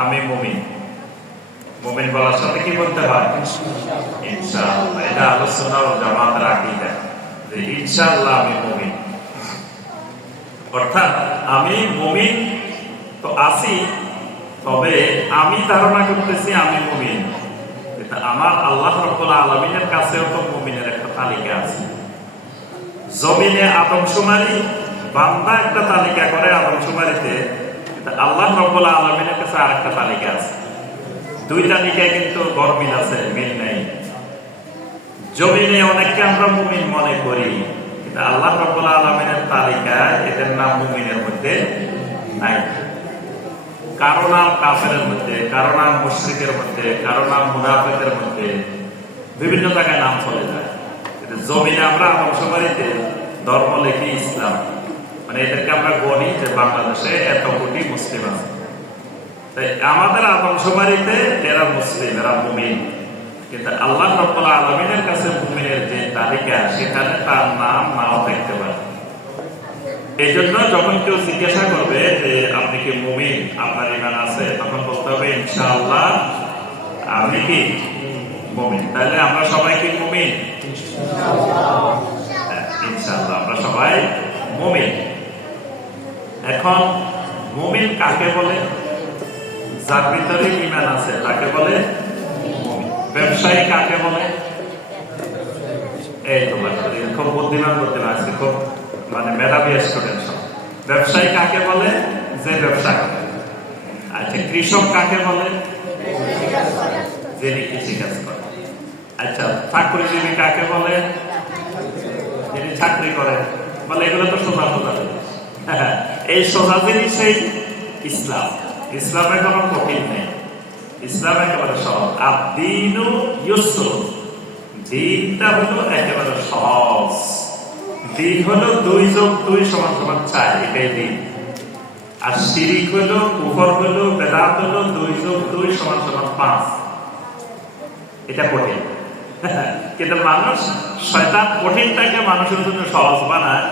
আমি মুমিন। মুমিন বলার সাথে কি বলতে হয়? ইনশাআল্লাহ। এটা আহলে সুন্নাহ ওয়াল জামাতের আকীদা যে ইনশাআল্লাহ আমি মুমিন। অর্থাৎ আমি মুমিন তো আছি, তবে আমি ধারণা করতেছি আমি মুমিন, এটা আমার আল্লাহ রাব্বুল আলামিনের কাছেও তো মুমিনের একটা তালিকা আছে। জমিনে আদমশুমারি বান্দা একটা তালিকা করে আদমশুমারিতে, আল্লাহ রাব্বুল আলামিনের কাছে আরেকটা তালিকা আছে। দুই তালিকায় কিন্তু গরমিল আছে, মিল নেই। জমিনে অনেককে আমরা মুমিন মনে করি, কিন্তু আল্লাহ রাব্বুল আলামিনের তালিকায় এদের নাম মুমিনের মধ্যে নাই। কারো নাম কাফেরের মধ্যে, কারো নাম মুশরিকের মধ্যে, কারো নাম মুনাফিকের মধ্যে, বিভিন্ন জায়গায় নাম চলে যায়। কিন্তু জমিনে আমরা আদমশুমারিতে ধর্ম লিখি ইসলাম, মানে এদেরকে আমরা গণি যে বাংলাদেশে এত কোটি মুসলিম আছে, তাই আমাদের আদমশুমারিতে এরা মুসলিম, এরা মুমিন। কিন্তু আল্লাহ রাব্বুল আলামিনের কাছে মুমিনের যে তালিকা, সেখানে তার নাম নাও দেখতে পারে। এই জন্য যখন কেউ জিজ্ঞাসা করবে যে আপনি কি মুমিন, আপনার ঈমান আছে, তখন বলতে হবে ইনশাআল্লাহ আমি কি মুমিন। তাহলে আমরা সবাই কি মুমিন? ইনশাআল্লাহ আমরা সবাই মুমিন। এখন মুমিন কাকে বলে? যার ভিতরে ঈমান আছে তাকে বলে মুমিন। ব্যবসায়ী কাকে বলে? এই তোমার খুব বুদ্ধিমান আছে, খুব মানে মেধাবী স্টুডেন্ট সব। ব্যবসায়ী কাকে বলে? যে ব্যবসা করে। আচ্ছা, কৃষক কাকে বলে? যিনি কৃষিকাজ করে। আচ্ছা, চাকরিজীবী কাকে বলে? যিনি চাকরি করে। বলে এগুলো তো সোজা সোজা জিনিস। এই সোজা জিনিসই ইসলাম। ইসলামে কোনো কঠিন নেই, ইসলাম একেবারে সহজ। আদ-দীনু ইউসর, দিনটা হলো একেবারে সহজ। দিন হলো 2 + 2 = 4, এটাই দিন। আর শিরিক হলো, কুফর হলো, বেদাত হলো 2 + 2 = 5, এটা কঠিন। কিন্তু মানুষ, শয়তান কঠিনটাকে মানুষের জন্য সহজ বানায়,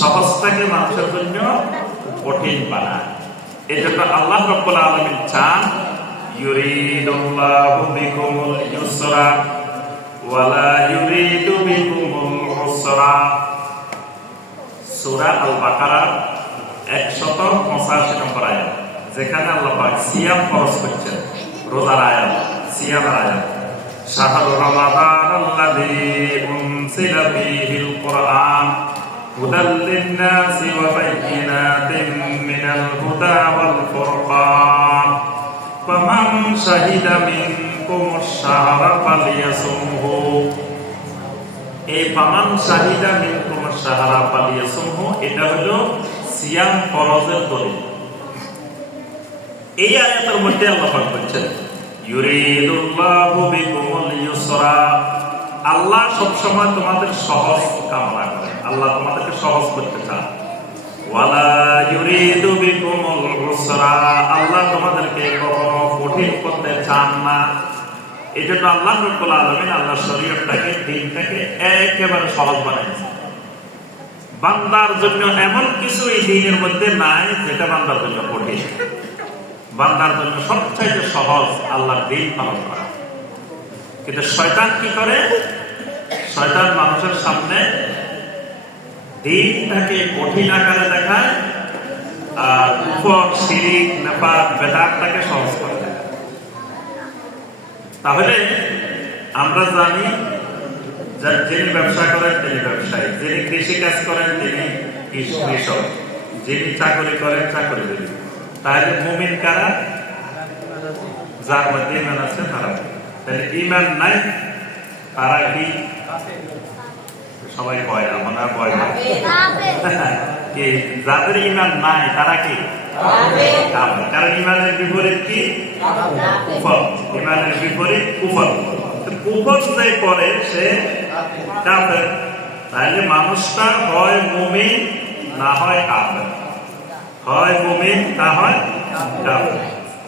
সহজটাকে মানুষের জন্য কঠিন বানায়। এই জন্য আল্লাহ রাব্বুল আলামিন চান ইউরিদুল্লাহু বিকুমুল ইউসরা ওয়া লা ইউরিদু বিকুমুল উসরা। সূরা আল-বাকারা 185 নম্বর আয়াত, যেখানে আল্লাহ পাক সিয়াম ফরজ করেছেন, রোজার আয়াত, সিয়ামের আয়াত। শাহরু রমাদানাল্লাযী উনজিলা ফীহিল কুরআন হুদাল লিন-নাসি ওয়া বায়্যিনাতিন মিনাল হুদা ওয়াল ফুরকান ফামান শাহিদা মিনকুমুশ শাহরা ফালিয়াসুমহু। এই ফামান শাহিদা মিনকুমুশ শাহরা ফালিয়াসুমহু, এটা হলো সিয়াম ফরজের দলিল। এই আয়াতের মধ্যে আল্লাহ পাক বলেছেন ইউরিদুল্লাহু বিকুমুল ইউসরা, আল্লাহ সব সময় তোমাদের সহজ কামনা করেন, আল্লাহ তোমাদেরকে সহজ করতে চান। ওয়ালা ইউরিদু বিকুমুল উসরা, আল্লাহ তোমাদেরকে কখনো কঠিন করতে চান না। এই জন্য আল্লাহ রাব্বুল আলামিন আল্লাহর শরীয়তটাকে, দ্বীনটাকে একেবারে সহজ বানাইছেন। বান্দার জন্য এমন কিছু এই দ্বীনের মধ্যে নাই যেটা বান্দার জন্য কঠিন। বান্দার জন্য সবচাইতে সহজ আল্লাহর দ্বীন পালন করা। কিন্তু শয়তান কি করে? শয়তান মানুষের সামনে দ্বীনটাকে কঠিন আকারে দেখায়, আর কুফর, শিরিক, নেফাক, বেদাতটাকে সহজ করে দেখায়। তাহলে আমরা জানি যে যিনি ব্যবসা করেন তিনি ব্যবসায়ী, যিনি কৃষি কাজ করেন তিনি কৃষক, যিনি চাকরি করেন চাকরিজীবী। তাহলে মুমিন কারা? যার মধ্যে ঈমান আছে তারা। তাহলে ঈমান নাই তারা কি? সবাই কয় না, মনে হয় ভয় পায়। যাদের ঈমান নাই তারা কি? কাফের। কারণ ঈমানের বিপরীত কি? কুফর। ঈমানের বিপরীত কুফর। কুফর যে করে সে কাফের। তাহলে মানুষটা হয় মুমিন না হয় কাফের, হয় মুমিন না হয় কাফের।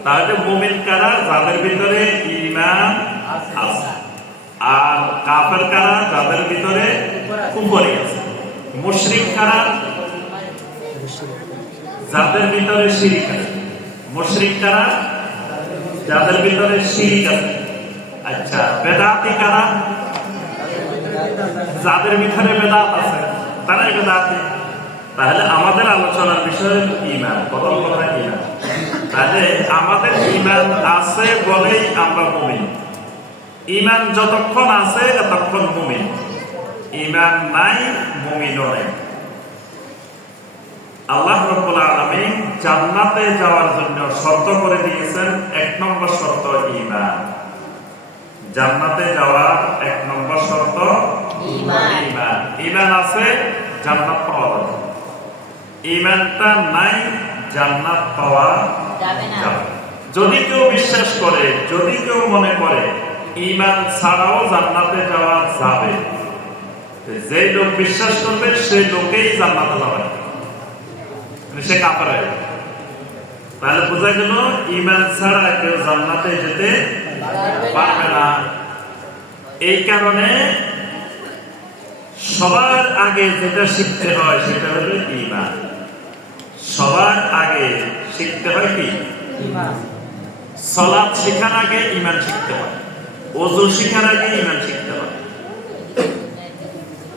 তাহলে মুমিন কারা? যাদের ভিতরে ঈমান আছে। আর কাফের কারা? যাদের ভিতরে কুফরি আছে। মুশরিক কারা? যাদের ভিতরে শিরক আছে। মুশরিক কারা? যাদের ভিতরে শিরক আছে। আচ্ছা, বেদাতি কারা? যাদের ভিতরে বেদাত আছে তারাই বেদাতি। তাহলে আমাদের আলোচনার বিষয় ঈমান, প্রথম কথা ঈমান। তাহলে আমাদের ঈমান আছে বলেই আমরা মুমিন। ঈমান যতক্ষণ আছে ততক্ষণ মুমিন, ঈমান নাই মুমিনও নাই। আল্লাহ রাব্বুল আলামিন জান্নাতে যাওয়ার জন্য শর্ত করে দিয়েছেন, 1 নম্বর শর্ত ঈমান। জান্নাতে যাওয়ার 1 নম্বর শর্ত ঈমান। ঈমান আছে জান্নাত পাওয়া যাবে, ঈমানটা নাই জান্নাত পাওয়া যাবে না। যদি কেউ বিশ্বাস করে, যদি কেউ মনে করে ঈমান ছাড়াও জান্নাতে যাওয়া যাবে, যে লোক বিশ্বাস করবে সেই লোকেই জান্নাতে যাবে, সে কাফের হয়ে যাবে। তাহলে বোঝা গেল ঈমান ছাড়া কেউ জান্নাতে যেতে পারবে না। এই কারণে সবার আগে যেটা শিখতে হয় সেটা হলো ঈমান। সবার আগে শিখতে হয় কি? ঈমান। সালাত শেখার আগে ঈমান শিখতে হয়, ওযু শেখার আগে ঈমান শিখতে হয়।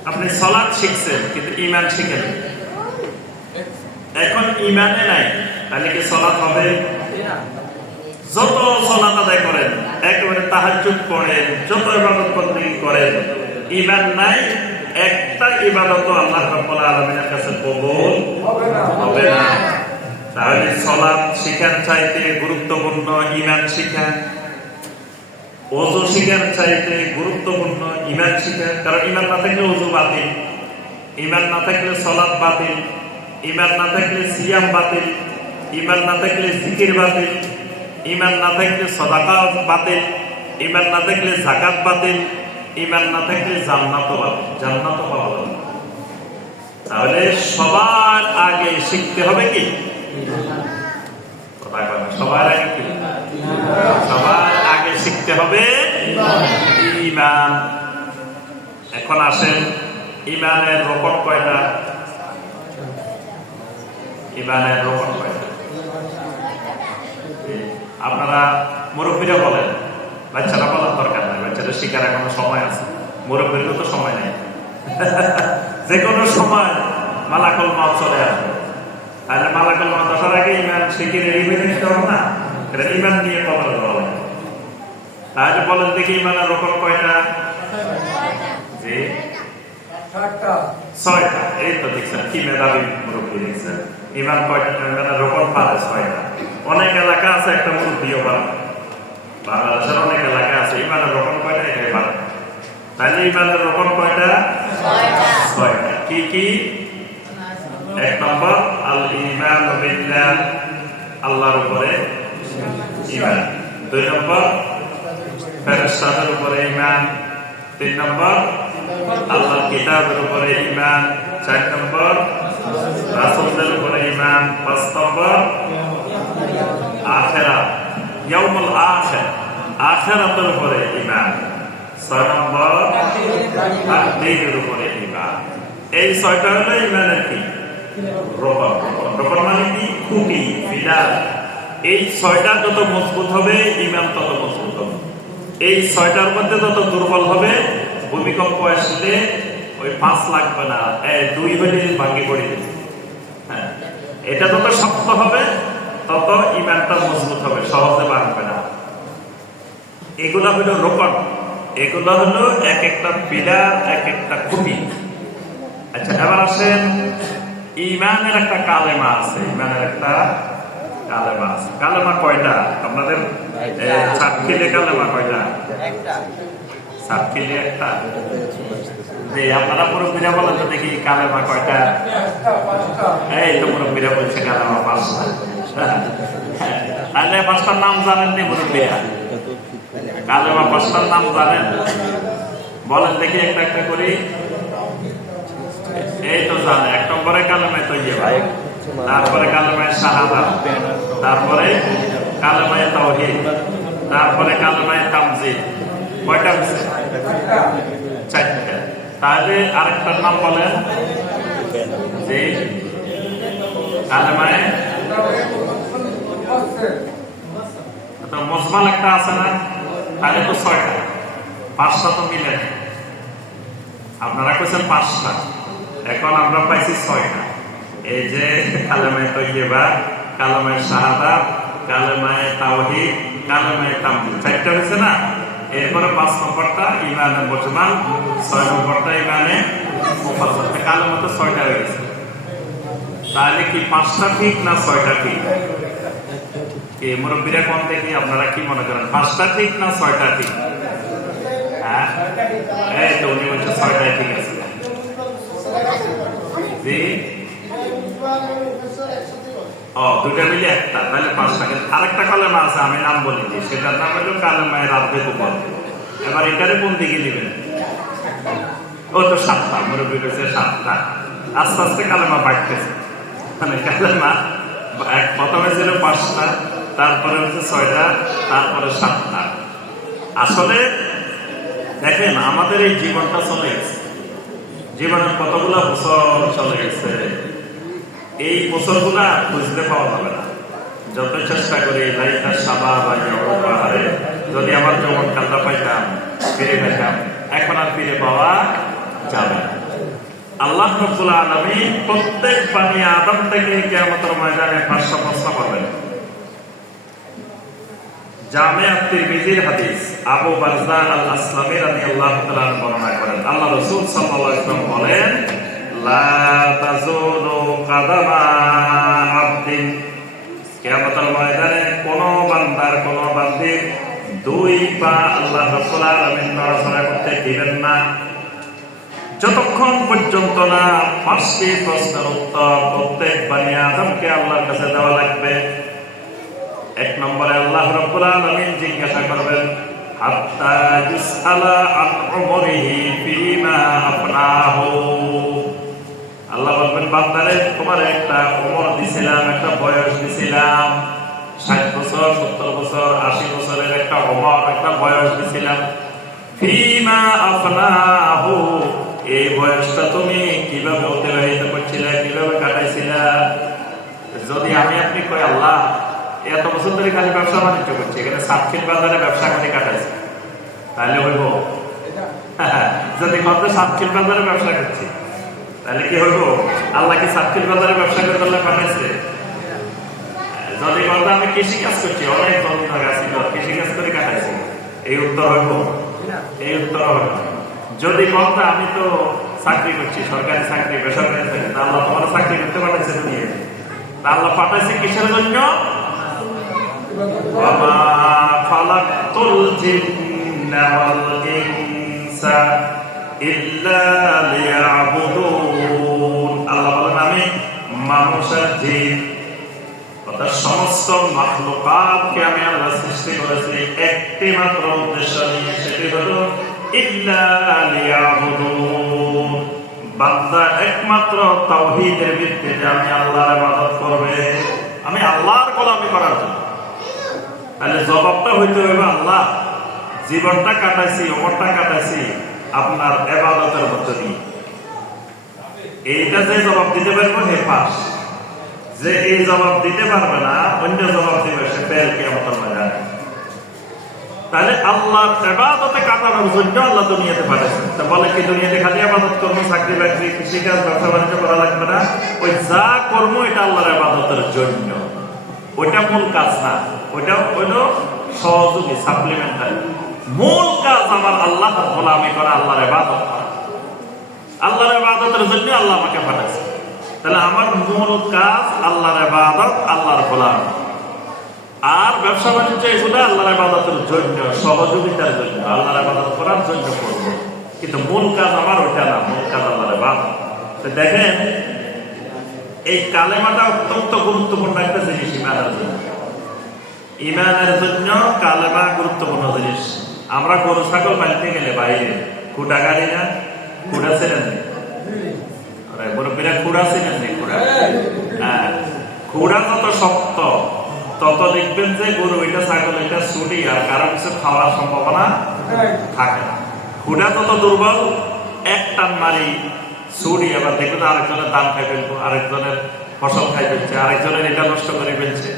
আপনি সালাত শিখছেন কিন্তু ঈমান শিখেন, এখন ঈমানে নাই, তাহলে কি সালাত হবে? যত সালাত আদায় করেন, একেবারে তাহাজ্জুদ পড়েন, যত ইবাদত করেন, ঈমান নাই, একটা ইবাদত আল্লাহ রাব্বুল আলামিনের কাছে কবুল হবে না। তাহলে সালাত শিখার চাইতে গুরুত্বপূর্ণ ঈমান শিখা, ওযু শিখার চাইতে গুরুত্বপূর্ণ ঈমান শিখা। কারণ ঈমান না থাকলে ওযু বাতিল, ঈমান না থাকলে সালাত বাতিল, ঈমান না থাকলে সিয়াম বাতিল, ঈমান না থাকলে জিকির বাতিল, ঈমান না থাকলে সাদাকা বাতিল, ঈমান না থাকলে যাকাত বাতিল, ঈমান না থাকলে জান্নাতও বাতিল, জান্নাতও পাওয়া যাবে না। তাহলে সবার আগে শিখতে হবে কি? সবার আগে কি? সবার আগে শিখতে হবে ঈমান। এখন আসেন, ঈমানের রকম কয়টা? ঈমানের রকম কয়টা? আপনারা মুরব্বীরা বলেন, বাচ্চারা বলার দরকার নাই, বাচ্চাদের শিকার এখনো সময় আছে, মুরব্বীরও তো সময় নেই। যে কোনো সময় মালাকুল মউত চলে আসবে। তাহলে মালাকুল মউত আসার আগে ঈমান শিখে রেডি হয়ে নিতে হবে না? এটা ঈমান নিয়ে কথা বলা। তাহলে বলেন দেখি ঈমানের রকম কয়টা? জি, 6টা। এই তো দেখছেন, কি মেধাবী মুরব্বী দেখছেন। ঈমান কয়টা? ঈমানের রকম পারে 6টা। অনেক এলাকা আছে একটা মুরব্বীও পারে, বাংলাদেশের অনেক এলাকা আছে ঈমানের রকম কয়টা? এটাই পারে। তাহলে ঈমানের রকম কয়টা? 6টা। কি কি? 1 নম্বর আল ঈমানু বিল্লাহ, আল্লাহর উপরে ঈমান। 2 নম্বর ফেরেশতাদের উপরে ঈমান। 3 নম্বর আল্লাহর কিতাবের উপরে ঈমান। 4 নম্বর রাসূলদের উপরে ঈমান। 5 নম্বর আখিরাত, ইয়াউমুল আখির, আখিরাতের উপরে ঈমান। 6 নম্বর তাকদীরের উপরে ঈমান। এই 6টা হলো ঈমানের কি? রকম। রকম মানে কি? খুঁটি, পিলার। এই 6টা যত মজবুত হবে ঈমান তত মজবুত হবে। এই 6টার মধ্যে যত দুর্বল হবে, ভূমিকম্প আসলে ওই 5 লাগবে না, 2 হলে ভাঙে পড়ে যাবে। হ্যাঁ, এটা যত শক্ত হবে তত ঈমানটা মজবুত হবে, সহজে ভাঙবে না। এগুলা হলো রোকন, এগুলা হলো এক একটা পিলার, এক একটা খুঁটি। আচ্ছা, এবার আসেন, ঈমানের একটা কালেমা আছে। ঈমানের একটা কালেমা আছে। কালেমা কয়টা? আপনাদের সাতখিলে কালেমা কয়টা? সাতখিলে একটা। যে আপনারা মুরব্বীরা বলেন তো দেখি কালেমা কয়টা? এই তো মুরব্বীরা বলছে কালেমা 5টা। তাহলে 5টার নাম জানেন নি মুরব্বীরা? কালেমা 5টার নাম জানেন? বলেন দেখি একটা একটা করি। এই তো জানে। 1 নম্বরে কালেমায়ে তাইয়্যিবা, তারপরে কালেমায়ে শাহাদাত, তারপরে কালেমায়ে তাওহীদ, তারপরে কালেমায়ে তামজিদ। কয়টা হচ্ছে? 4টা। তাহলে আরেকটার নাম বলেন। জি, কালেমায়ে তো মজমাল একটা আছে না, তাহলে তো 6টা, 5টা তো মিলে না। আপনারা কইছেন 5টা, এখন আমরা পাইছি 6টা। এই যে কালেমায়ে তৈয়্যিবা, কালেমায়ে শাহাদাত, কালেমায়ে তাওহীদ, কালেমায়ে তামজিদ, 4টা হয়েছে না। এরপরে 5 নম্বরটা ঈমানে মুজমাল, 6 নম্বরটা ঈমানে মুফাসসাল। কালেমা তো 6টা হয়ে গেছে। তাহলে কি 5টা ঠিক না 6টা ঠিক? কি মুরব্বীরা কোন দেখি আপনারা কি মনে করেন, 5টা ঠিক না 6টা ঠিক? হ্যাঁ, এই তো উনি বলছে 6টাই ঠিক আছে। জি, দুটা মিলে একটা, তাহলে 5টা। আরেকটা কালেমা আছে, আমি নাম বলিনি, সেটার নাম হলো কালেমায়ে রাব্বিক উপর। এবার এটারে কোন দিকে নেবেন? ও তো 7টা, মুরব্বী বলছে 7টা। আস্তে আস্তে কালেমা বাড়তেছে, মানে কালেমা প্রথমে ছিল 5টা, তারপরে হচ্ছে 6টা, তারপরে 7টা। আসলে দেখেন আমাদের এই জীবনটা চলে গেছে, জীবনের কতগুলা বছর চলে গেছে, এই বছরগুলা খুঁজতে পাওয়া যাবে না। যত চেষ্টা করি লাইটার সাবা বা হারে যদি আমার যৌবন কালটা পাইতাম, ফিরে পেতাম, এখন আর ফিরে পাওয়া যাবে না। আল্লাহ রাব্বুল আলামিন প্রত্যেক বানি আদম থেকে কিয়ামতের ময়দানে 5টা প্রশ্ন করবেন। জামে আত-তিরমিজির হাদিস, আবু বারজা আল-আসলামী রাদিয়াল্লাহু তাআলা বর্ণনা করেন, আল্লাহ রাসূল সাল্লাল্লাহু আলাইহি ওয়াসাল্লাম বলেন, লা তাযুলু কাদামা আবদিন, কিয়ামতের ময়দানে কোন বান্দার, কোন বান্দির 2 পা আল্লাহ রাব্বুল আলামিন নড়াচড়া করতে দিবেন না, যতক্ষণ পর্যন্ত না 5টি প্রশ্নের উত্তর প্রত্যেক বানি আদমকে আল্লাহর কাছে দেওয়া লাগবে। 1 নম্বরে আল্লাহ রাব্বুল আলামিন জিজ্ঞাসা করবেন, হাত্তা ইউসআলা আন উমরিহি ফিমা আফনাহু। আল্লাহ বলবেন, বান্দারে তোমার একটা উমর দিছিলাম, একটা বয়স দিছিলাম, 60 বছর, 70 বছর, 80 বছরের একটা উমর, একটা বয়স দিছিলাম। ফিমা আফনাহু, এই বয়সটা তুমি কিভাবে অতিবাহিত করছিলে, কিভাবে কাটাইছিলা? যদি আমি আপনি কই আল্লাহ এত বছর ধরে খালি ব্যবসা বাণিজ্য করছি, এখানে সাতক্ষীর বাজারে ব্যবসা করে কাটাইছি, তাহলে হইব? যদি কত সাতক্ষীর বাজারে ব্যবসা করছি, তাহলে কি হইব? আল্লাহ কি সাতক্ষীর বাজারে ব্যবসা করে করলে পাঠাইছে? যদি কথা আমি কৃষি কাজ করছি, অনেক জমি ছিল, কৃষি কাজ করে কাটাইছি, এই উত্তর হইব? এই উত্তর হবে না। যদি কথা আমি তো চাকরি করছি, সরকারি চাকরি, বেসরকারি চাকরি, তা আল্লাহ তোমার চাকরি করতে পাঠাইছে দুনিয়ায়, তা আল্লাহ পাঠাইছে কিসের জন্য? ওয়ামা খালাকতুল জিন্না ওয়াল ইনসা ইল্লা লিয়াবুদুন। আল্লাহ বলেন, আমি মানুষ আর জিন অর্থাৎ সমস্ত মাখলুকাতকে আমি আল্লাহ সৃষ্টি করেছি একটি মাত্র উদ্দেশ্য নিয়ে, সেটি হলো ইল্লা লিয়াবুদুন, বান্দা একমাত্র তাওহীদের ভিত্তিতে আমি আল্লাহর ইবাদত করবে, আমি আল্লাহর গোলামি করার জন্য। তাহলে জবাবটা হইতে হবে, আল্লাহ জীবনটা কাটাইছি, ওমরটা কাটাইছি আপনার ইবাদতের মধ্য দিয়ে। এইটা যে জবাব দিতে পারবো হে পাস, যে এই জবাব দিতে পারবে না, অন্য জবাব দিবে সে ফেল কিয়ামতের ময়দানে। তাহলে আল্লাহর ইবাদতে কাটানোর জন্য আল্লাহ দুনিয়াতে পাঠাইছেন। তা বলে কি দুনিয়াতে খালি ইবাদত করবো, চাকরি বাকরি, কৃষিকাজ, ব্যবসা বাণিজ্য করা লাগবে না? ওই যা কর্ম এটা আল্লাহর ইবাদতের জন্য, ওইটা মূল কাজ না, ওইটা হইলো সহযোগী, সাপ্লিমেন্টারি। মূল কাজ আমার আল্লাহর গোলামি করা, আল্লাহর ইবাদত করা। আল্লাহর ইবাদতের জন্য আল্লাহ আমাকে পাঠাইছে। তাহলে আমার মূল কাজ আল্লাহর ইবাদত, আল্লাহর গোলামি। আর ব্যবসা বাণিজ্য এগুলো আল্লাহর ইবাদতের জন্য, সহযোগিতার জন্য, আল্লাহর ইবাদত করার জন্য করবো, কিন্তু মূল কাজ আমার ওইটা না, মূল কাজ আল্লাহর ইবাদত। দেখেন এই কালেমাটা অত্যন্ত গুরুত্বপূর্ণ একটা জিনিস ইমানের জন্য। ইমানের জন্য কালেমা গুরুত্বপূর্ণ জিনিস। আমরা গরু ছাগল বাঁধতে গেলে বাইরে খুঁটা গাড়ি না, খুঁটা ছিলেন মুরব্বীরা, খুঁড়া ছিলেন নি? খুঁড়া, হ্যাঁ, খুঁড়া যত শক্ত তত দেখবেন যে গরু এটা, ছাগল এটা ছুটি, আর কারো কিছু খাওয়ার সম্ভাবনা থাকে না। খুঁড়া তত দুর্বল, এক টান মারি ছুটি, আবার দেখবেন আরেকজনের ধান খাই ফেলবো, আরেকজনের ফসল খাই ফেলছে, আরেকজনের এটা নষ্ট করে ফেলছে।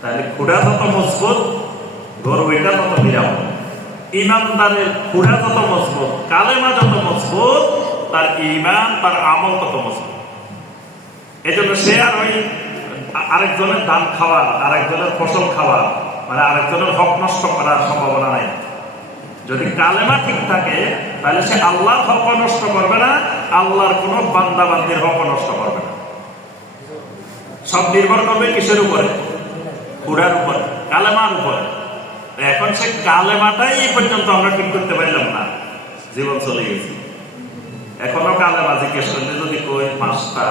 তাহলে খুঁড়া যত মজবুত ইমানদারের খুঁড়া যত মজবুত, কালেমা যত মজবুত, তার ইমান তার আমল তত মজবুত। এই জন্য সে আর ওই আরেকজনের দান খাওয়ার, আরেকজনের ফসল খাওয়ার, মানে আরেকজনের হক নষ্ট করার সম্ভাবনা নাই। যদি কালেমা ঠিক থাকে তাহলে সে আল্লাহর হক নষ্ট করবে না, আল্লাহর কোন বান্দা বান্দির হক নষ্ট করবে না। সব নির্ভর করবে কিসের উপরে? খুঁড়ার উপরে, কালেমার উপরে। এখন সে কালেমাটাই এই পর্যন্ত আমরা ঠিক করতে পারলাম না, জীবন চলে গেছে। এখনো কালেমা জিজ্ঞেস করলে যদি কই 5টা,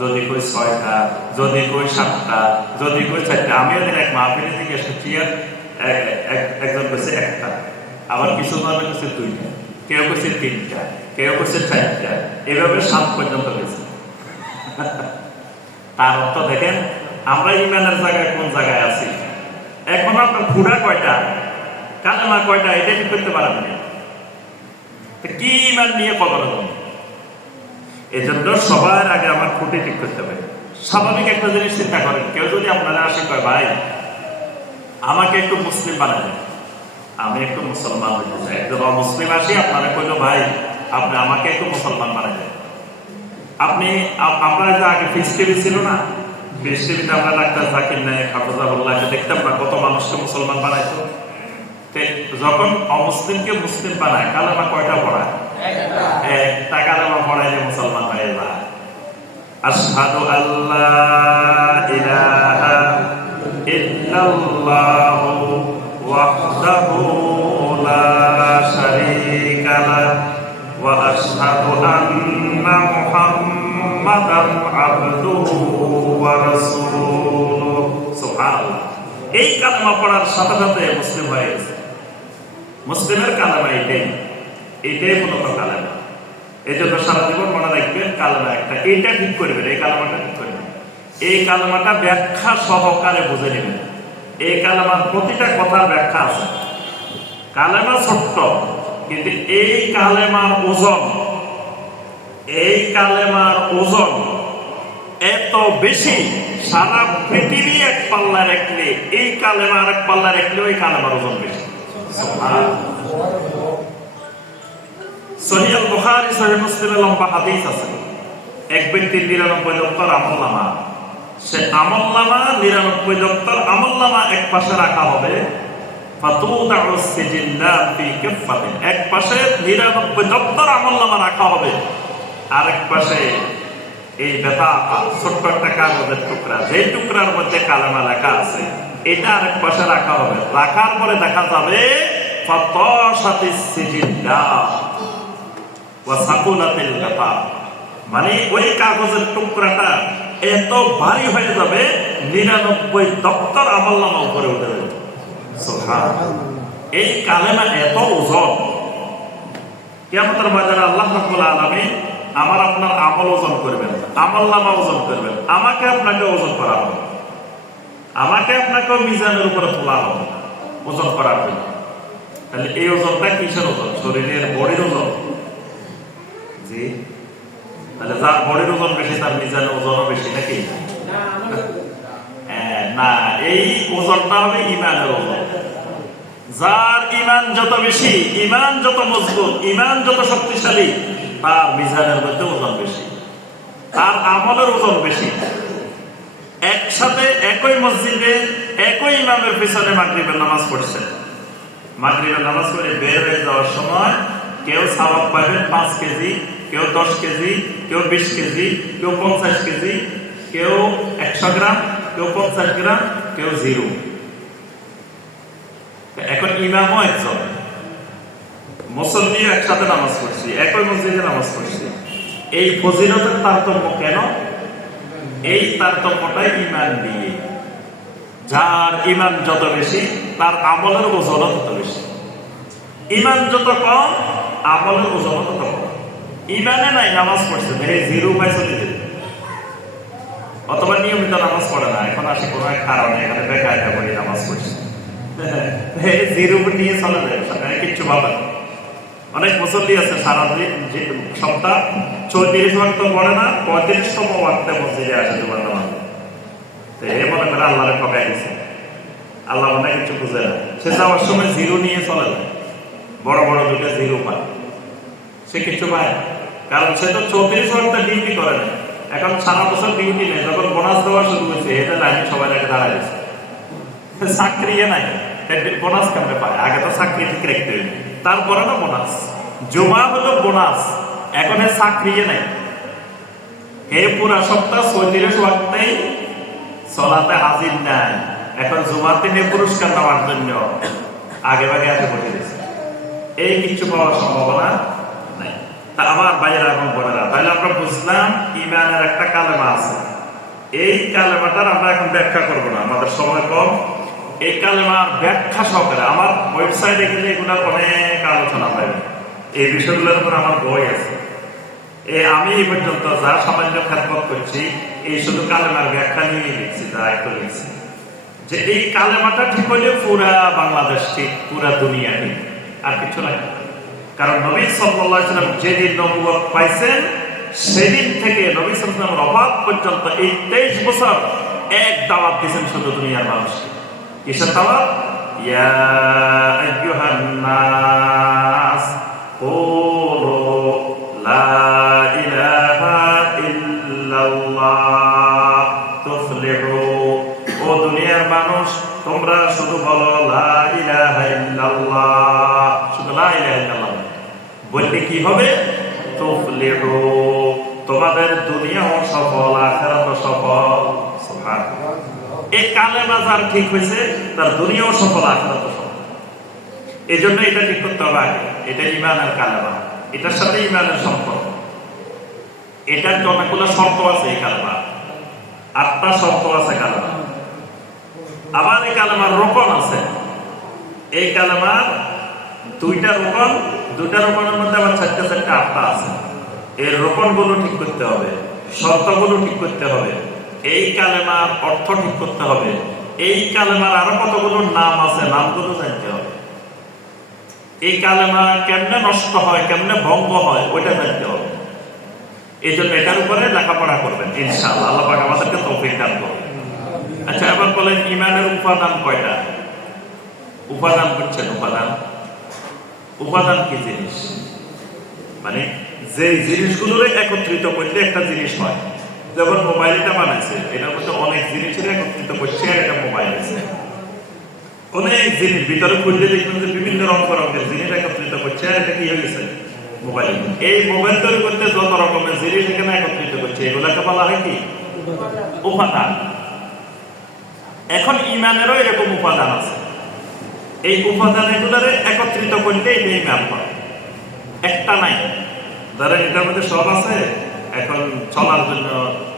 যদি কই 6টা, যদি কই 7টা, যদি কই 4টা। আমিও দিন এক মাহফিলে জিজ্ঞেস করছি, একজন কইছে 1টা, আবার কিছু জন কইছে 2টা, কেউ কইছে 3টা, কেউ কইছে 4টা, এভাবে 7 পর্যন্ত গেছে। তার অর্থ দেখেন আমরা ইমানের জায়গায় কোন জায়গায় আছি। এখন আপনার খুঁড়া কয়টা, কালেমা কয়টা, এটা ঠিক করতে পারেন না। কি ইমান নিয়ে কবর হবে? এই জন্য সবার আগে আমার খুঁটি ঠিক করতে হবে। স্বাভাবিক একটা জিনিস চিন্তা করেন, কেউ যদি আপনারা আসে কয় ভাই আমাকে একটু মুসলিম বানাবেন, আমি একটু মুসলমান হইতে চাই। একজন অমুসলিম আসি আপনারা কইল ভাই আপনি আমাকে একটু মুসলমান বানাবেন। আপনি আমরা যে আগে পিস টিভি ছিল না, পিস টিভিতে আমরা ডাক্তার জাকির নায়েক হাফিজাহুল্লাহকে দেখতাম না, কত মানুষকে মুসলমান বানাইতো। যখন অমুসলিমকে মুসলিম বানায়, কালেমা কয়টা পড়ায়? একটা কালেমা পড়াইলে মুসলমান হয়ে যায়। আশহাদু আল্লা ইলাহা ইল্লাল্লাহু ওয়াহদাহু লা শারীকা লাহু ওয়া আশহাদু আন্না মুহাম্মাদান আবদুহু ওয়া রাসূলুহু। সুবহানাল্লাহ। এই কালেমা পড়ার সাথে সাথে মুসলিম হয়ে গেছে। মুসলিমের কালেমা এটাই মূলত কালেমা। এই জন্য সারা জীবন মনে রাখবেন কালেমা একটা, এইটা ঠিক করবেন, এই কালেমাটা ঠিক করবেন। এই কালেমাটা ব্যাখ্যা সহকারে বুঝে নেবেন। এই কালেমার প্রতিটা কথার ব্যাখ্যা আছে। কালেমা ছোট্ট, কিন্তু এই কালেমার ওজন, এই কালেমার ওজন এত বেশি, সারা পৃথিবী এক পাল্লা রাখলে এই কালেমা আর এক পাল্লা রাখলে ওই কালেমার ওজন বেশি। সহিহ আল বুখারী, সহিহ মুসলিমে লম্বা হাদিস আছে। এক ব্যক্তির 99 দপ্তর আমলনামা, সে আমলনামা 99 দপ্তর আমলনামা এক পাশে রাখা হবে। ফাতুদাউ সিজিল্লাত ফি কাফাতিন, এক পাশে 99 দপ্তর আমলনামা রাখা হবে, আরেক পাশে এই বেতা ছোট্ট একটা কাগজের টুকরা, যে টুকরার মধ্যে কালেমা লেখা আছে, এটা আরেক পাশে রাখা হবে। রাখার পরে দেখা যাবে ফাতাশাতিস সিজিল্লাত ওয়া সাকুলাতিল বেতা, মানে ওই কাগজের টুকরাটা এত ভারী হয়ে যাবে 99 দপ্তর আমলনামা উপরে উঠে যাবে। সুবহানাল্লাহ। এই কালেমা এত ওজন, কিয়ামতের ময়দানে আল্লাহ রাব্বুল আলামিন আমার আপনার আমল ওজন করবেন, আমলনামা ওজন করবেন, আমাকে আপনাকে ওজন করা হবে, আমাকে আপনাকে মিজানের উপরে তোলা হবে, ওজন করা হবে। তাহলে এই ওজনটা কিসের ওজন? শরীরের বডির ওজন। জি, তাহলে যার বডির ওজন বেশি তার মিজানের ওজনও বেশি নাকি? না, এই ওজনটা হবে ইমানের ওজন। যার ইমান যত বেশি, ইমান যত মজবুত, ইমান যত শক্তিশালী, তার মিজানের মধ্যে ওজন বেশি, তার আমলের ওজন বেশি। একসাথে একই মসজিদে একই ইমামের পিছনে মাগরিবের নামাজ পড়ছে, মাগরিবের নামাজ পড়ে বের হয়ে যাওয়ার সময় কেউ সওয়াব পাবেন 5 কেজি, কেউ 10 কেজি, কেউ 20 কেজি, কেউ 50 কেজি, কেউ 100 গ্রাম, কেউ 50 গ্রাম, কেউ 0। এখন ইমামও একজন, মুসল্লিও একসাথে নামাজ পড়ছি, একই মসজিদে নামাজ পড়ছি। এই ফজিলতের তারতম্য কেন? এই তারতম্যটাই ইমান দিয়ে। যার ইমান যত বেশি তার আমলের ওজনও তত বেশি। ইমান যত কম আমলের ওজনও তত কম। ইমানে নাই নামাজ পড়ছে, এই 0 পাই চলে যেত, অথবা নিয়মিত নামাজ পড়ে না, এখন আসে কোনো এক কারণে এখানে বেকায়দা করে নামাজ পড়ছে, 0 নিয়ে চলে যায়, কিচ্ছু ভাবে না। অনেক মুসল্লি আছে সারা সপ্তাহ 34 ঘন্টা পড়ে না, 35তম ওয়াক্তে মসজিদে আসে জুমার নামাজ। এ মনে করে আল্লাহরে ঠকাই দিচ্ছে, আল্লাহ মনে কিছু বুঝে না, সে যাওয়ার সময় 0 নিয়ে চলে যায়। বড় বড় দুটো জিরো পায়, সে কিছু পায় না। কারণ সে তো 34 ঘন্টা ডিউটি করে না, এখন সারা বছর ডিউটি নেই, যখন বোনাস দেওয়া শুরু হয়েছে এটা লাইনে সবাই আগে দাঁড়ায় গেছে, চাকরি নাই, বোনাস কেমনে পায়? আগে তো চাকরি ঠিক রাখতে হবে, তারপরে না বোনাস। জমা হলো বোনাস, এখন চাকরি নাই। এ পুরা সপ্তাহ 34 ওয়াক্তেই সলাতে হাজির নাই, এখন জুমার দিনে পুরস্কার নেওয়ার জন্য আগে ভাগে এসে বসে দিয়েছে, এই কিছু পাওয়ার সম্ভাবনা নাই। তা আমার ভাইয়েরা এবং বোনেরা, তাহলে আমরা বুঝলাম ইমানের একটা কালেমা আছে। এই কালেমাটার আমরা এখন ব্যাখ্যা করবো না, আমাদের সময় কম। এই কালেমার ব্যাখ্যা সহকারে আমার ওয়েবসাইটে গেলে এগুলোর অনেক আলোচনা পাবে, এই বিষয়গুলোর উপর আমার বই আছে। আমি এই পর্যন্ত যা সামান্য খেদমত করছি এই শুধু কালেমার ব্যাখ্যা নিয়ে লিখছি, যা একটু লিখছি যে এই কালেমাটা ঠিক হলে পুরা বাংলাদেশ ঠিক, পুরা দুনিয়া ঠিক, আর কিছু নাই। কারণ নবী সাল্লাল্লাহু আলাইহি ওয়াসাল্লাম যেদিন নবুয়ত পাইছেন সেদিন থেকে নবী সাল্লাল্লাহু আলাইহি ওয়াসাল্লামের ওফাত পর্যন্ত এই 23 বছর এক দাওয়াত দিয়েছেন শুধু দুনিয়ার মানুষকে। কিসের দাওয়াত? ইয়া আইয়ুহান নাস কুলু লা ইলাহা ইল্লাল্লাহ তুফলিহু, ও দুনিয়ার মানুষ তোমরা শুধু বলো লা ইলাহা ইল্লাল্লাহ, শুধু লা ইলাহা ইল্লাল্লাহ বললে কি হবে? তুফলিহু, তোমাদের দুনিয়াও সফল আখিরাতও সফল। সুবহানাল্লাহ। এই কালেমা যার ঠিক হয়েছে তার দুনিয়াও সফল আখিরাতও সফল। এই জন্য এটা ঠিক করতে হবে আগে, এটা ইমানের কালেমা, এটার সাথে ইমানের সম্পর্ক। এটার তো অনেকগুলো শর্ত আছে, এই কালেমা 8টা শর্ত আছে কালেমা। আবার এই কালেমার রোকন আছে, এই কালেমার 2টা রোকন, 2টা রোকনের মধ্যে আবার 4টা 8টা আছে। এর রোকনগুলো ঠিক করতে হবে, শর্তগুলো ঠিক করতে হবে, এই কালেমার অর্থ ঠিক করতে হবে, এই কালেমার আরো কতগুলো নাম আছে, নামগুলো জানতে হবে, এই কালেমা কেমনে নষ্ট হয়, কেমনে ভঙ্গ হয় ওইটা জানতে হবে। এই জন্য এটার উপরে লেখাপড়া করবেন ইনশাআল্লাহ, আল্লাহ পাক আমাদেরকে তৌফিক দান করবেন। আচ্ছা, এবার বলেন ইমানের উপাদান কয়টা? উপাদান বুঝছেন? উপাদান, উপাদান কি জিনিস? মানে যে জিনিসগুলোরে একত্রিত করলে একটা জিনিস হয়। যেমন মোবাইলটা বানাইছে, এটার মধ্যে অনেক জিনিসের একত্রিত করছে, আর এটা মোবাইল আছে। অনেক জিনিস ভিতরে খুঁজলে দেখবেন যে বিভিন্ন রঙের জিনিস একত্রিত করছে, আর এটা কি হয়ে গেছে? মোবাইল। এই মোবাইল তৈরি করতে যত রকমের জিনিস এখানে একত্রিত করছে, এগুলাকে বলা হয় কি? উপাদান। এখন ইমানেরও এরকম উপাদান আছে, এই উপাদান এগুলারে একত্রিত করলে এটা ইমান হয়। একটা নাই, ধরেন এটার মধ্যে সব আছে, এখন চলার জন্য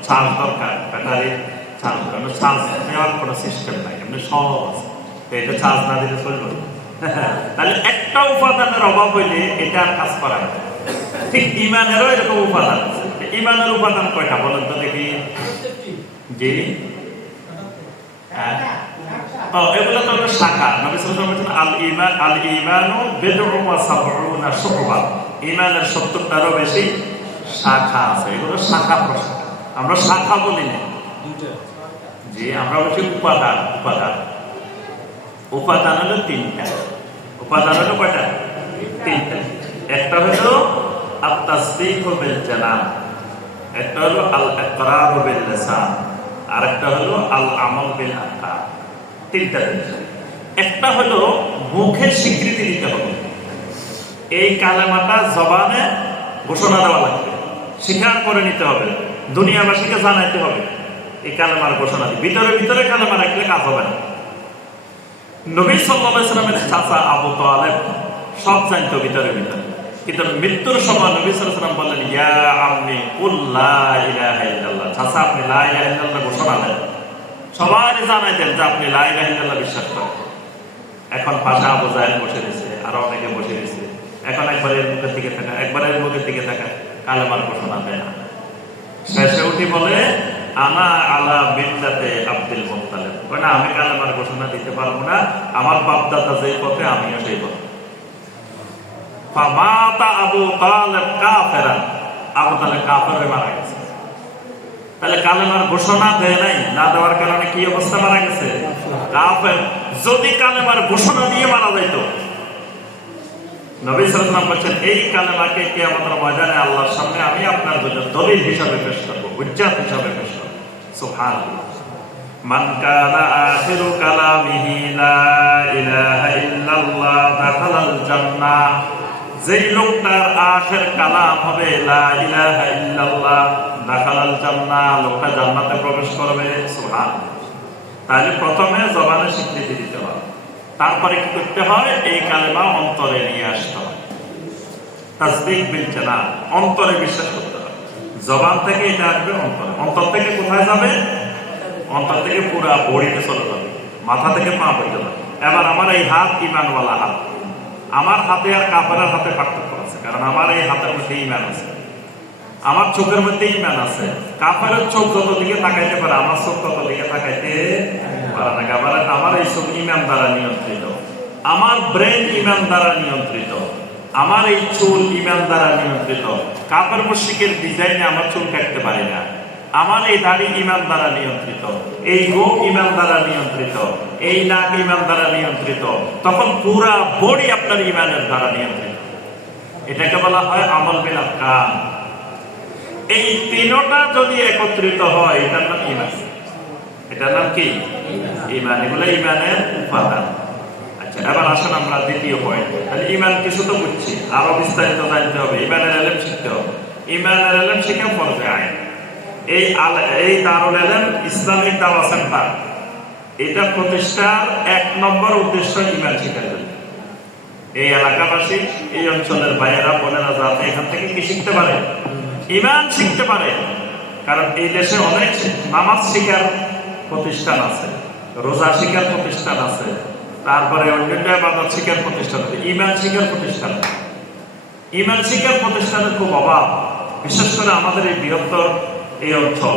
চার্জ দরকার, ব্যাটারি চার্জ, চার্জ নেওয়ার কোনো সিস্টেম নাই, এমনি সব আছে, এটা চার্জ না দিলে চলবে। তাহলে একটা উপাদানের অভাব হইলে এটা আর কাজ করা যায়। ঠিক ইমানেরও এরকম উপাদান আছে। ইমানের উপাদান কয়টা বলেন তো দেখি? জি, এগুলো তো একটা শাখা। নবী সাল্লাল্লাহু আলাইহি ওয়াসাল্লাম আল ঈমান, আল ঈমানু বিদ'উন ওয়া সাবউনা শু'বা, ঈমানের 70টারও বেশি শাখা আছে। এগুলো শাখা প্রশাখা, আমরা শাখা বলি না, জি আমরা বলছি উপাদান। উপাদান, উপাদান হলো 3টা। উপাদান হলো কয়টা? 3টা। একটা হলো আত-তাসদীকু বিল জানান, একটা হলো আল ইকরারু বিল লিসান, আর একটা হলো আল আমাল বিল আরকান। 3টা জিনিস। একটা হলো মুখে স্বীকৃতি দিতে হবে, এই কালেমাটা জবানে ঘোষণা দেওয়া লাগবে, স্বীকার করে নিতে হবে, দুনিয়াবাসীকে জানাইতে হবে এই কালেমার ঘোষণা দিয়ে। ভিতরে ভিতরে কালেমা রাখলে কাজ হবে না। নবী সাল্লাল্লাহু আলাইহি ওয়াসাল্লামের চাচা আবু তালেব সব জানতো ভিতরে ভিতরে, কিন্তু মৃত্যুর সময় নবী সাল্লাল্লাহু আলাইহি ওয়াসাল্লাম বললেন, ইয়া আম্মি কুল লা ইলাহা ইল্লাল্লাহ, চাচা আপনি লা ইলাহা ইল্লাল্লাহ ঘোষণা দেন, সবাই জানাই দেন যে আপনি লা ইলাহা ইল্লাল্লাহ বিশ্বাস করেন। এখন পাশা আবু জাহেল বসে দিয়েছে, আরো অনেকে বসে দিয়েছে, এখন একবারের মুখের দিকে থাকা, একবারের মুখের দিকে থাকা, কালেমার ঘোষণা দেয় না। শেষে উঠি বলে, আনা আলা মিল্লাতে আব্দুল মুত্তালিব, না আমি কালেমার ঘোষণা দিতে পারবো না, আমার বাপদাদা যে পথে আমিও সেই পথে। ফামাতা আবু তালেব কাফেরান, আবু তালেব কাফের হয়ে মারা গেছে। তাহলে কালেমার ঘোষণা দেয় নাই, না দেওয়ার কারণে কি অবস্থা মারা গেছে? কাফের। যদি কালেমার ঘোষণা দিয়ে মারা যাইতো নবী সাল্লাল্লাহু আলাইহি ওয়াসাল্লাম বলেন এই কালেমাকে কিয়ামতের ময়দানে আল্লাহর সামনে আমি আপনার জন্য দলিল হিসাবে পেশ করব, হুজ্জাত হিসাবে পেশ করব। সুবহানাল্লাহ। মান কানা আখিরু কালামিহি লা ইলাহা ইল্লাল্লাহ দাখালাল জান্নাহ, যেই লোকটার আখির কালাম হবে লা ইলাহা ইল্লাল্লাহ দাখালাল জান্নাহ, লোকটা জান্নাতে প্রবেশ করবে। সুবহানাল্লাহ। তাহলে প্রথমে জবানে স্বীকৃতি দিতে হবে, তারপরে কি করতে হয়? এই কালেমা অন্তরে নিয়ে আসতে হয়। তাসদীক বিল জানান, অন্তরে বিশ্বাস করতে হবে। জবান থেকে এটা আসবে অন্তরে, অন্তর থেকে কোথায় যাবে? অন্তর থেকে পুরা বডিতে চলে যাবে, মাথা থেকে পা পর্যন্ত যাবে। এবার আমার এই হাত ঈমানওয়ালা হাত, আমার হাতে আর কাফেরের হাতে পার্থক্য আছে, কারণ আমার এই হাতের মধ্যে ঈমান আছে, আমার চোখের মধ্যে ঈমান আছে। কাফেরের চোখ যত দিকে তাকাইতে পারে, আমার চোখ তত দিকে তাকাইতে পারে না। আবার আমার এই চোখ ঈমান দ্বারা নিয়ন্ত্রিত, আমার ব্রেন ঈমান দ্বারা নিয়ন্ত্রিত, আমার এই চুল ঈমান দ্বারা নিয়ন্ত্রিত। কাফের মুশরিকের ডিজাইনে আমার চুল কাটতে পারি না। আমার এই দাড়ি ঈমান দ্বারা নিয়ন্ত্রিত, এই গোপ ঈমান দ্বারা নিয়ন্ত্রিত, এই নাক ঈমান দ্বারা নিয়ন্ত্রিত। তখন পুরা বডি আপনার ঈমানের দ্বারা নিয়ন্ত্রিত। এটাকে বলা হয় আমল বিল আরকান। এই তিনটা যদি একত্রিত হয় এটার নাম ঈমান। এটার নাম কি? ঈমান। এগুলো ঈমানের উপাদান। আচ্ছা, এবার আসেন আমরা দ্বিতীয় পয়েন্ট। তাহলে ঈমান কিছু তো বুঝছি, আরো বিস্তারিত জানতে হবে। ঈমানের ইলম শিখতে হবে। ঈমানের ইলম শিখে ফরজে আইন। এই দারুল ইলম ইসলামিক দাওয়া সেন্টার, এটা প্রতিষ্ঠার 1 নম্বর উদ্দেশ্য ঈমান শিখার জন্য। এই এলাকাবাসী, এই অঞ্চলের ভাইয়েরা বোনেরা যাতে এখান থেকে কি শিখতে পারে? ঈমান শিখতে পারে। কারণ এই দেশে অনেক নামাজ শিখার প্রতিষ্ঠান আছে, রোজা শিখার প্রতিষ্ঠান আছে, তারপরে অন্যান্য ইবাদত শিখার প্রতিষ্ঠান আছে, ঈমান শিখার প্রতিষ্ঠান। ঈমান শিখার প্রতিষ্ঠানের খুব অভাব, বিশেষ করে আমাদের এই বৃহত্তর এই অঞ্চল।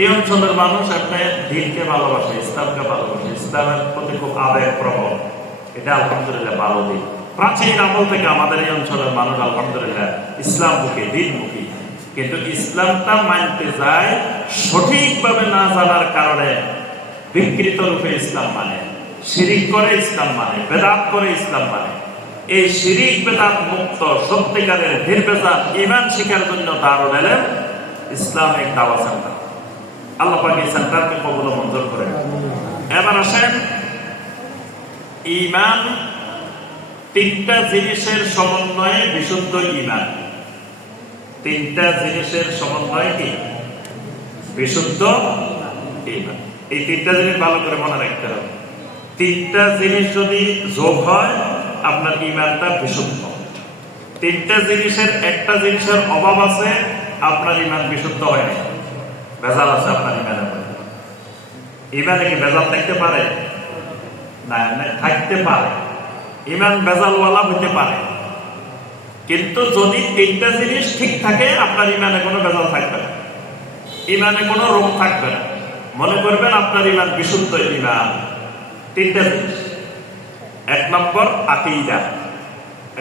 এই অঞ্চলের মানুষ আপনার দিনকে ভালোবাসে, ইসলামকে ভালোবাসে, ইসলামের প্রতি খুব আবেগ প্রবল। এটা আলহামদুলিল্লাহ ভালো দিক। প্রাচীন আমল থেকে আমাদের এই অঞ্চলের মানুষ আলহামদুলিল্লাহ ইসলামমুখী, দিনমুখী। কিন্তু ইসলামটা মানতে যায় সঠিকভাবে না জানার কারণে বিকৃত রূপে ইসলাম মানে, শিরিক করে ইসলাম মানে, বেদাত করে ইসলাম মানে। এই শিরিক বেদাত মুক্ত সত্যিকারের নির্বেজাল ঈমান শিখার জন্য দারুল ইলম ইসলামিক দাওয়া সেন্টার। আল্লাহ পাক এই সেন্টারকে কবুল ও মঞ্জুর করেন। এবার আসেন, ঈমান তিনটা জিনিসের সমন্বয়ে বিশুদ্ধ ঈমান। তিনটা জিনিসের সমন্বয়ে কি? বিশুদ্ধ ঈমান। এই তিনটা জিনিস ভালো করে মনে রাখতে হবে। তিনটা জিনিস যদি যোগ হয় আপনার ঈমানটা বিশুদ্ধ। তিনটা জিনিসের একটা জিনিসের অভাব আছে, আপনার ঈমান বিশুদ্ধ হয় না, ভেজাল আছে আপনার ঈমানের মধ্যে। ঈমানে কি ভেজাল থাকতে পারে? না, থাকতে পারে। ঈমান ভেজালওয়ালা হতে পারে, কিন্তু যদি তিনটা জিনিস ঠিক থাকে আপনার ঈমানে কোনো ভেজাল থাকবে না, ঈমানে কোনো রোগ থাকবে না। মনে করবেন আপনার ঈমান বিশুদ্ধ ঈমান। তিনটা জিনিস। 1 নম্বর আকীদা,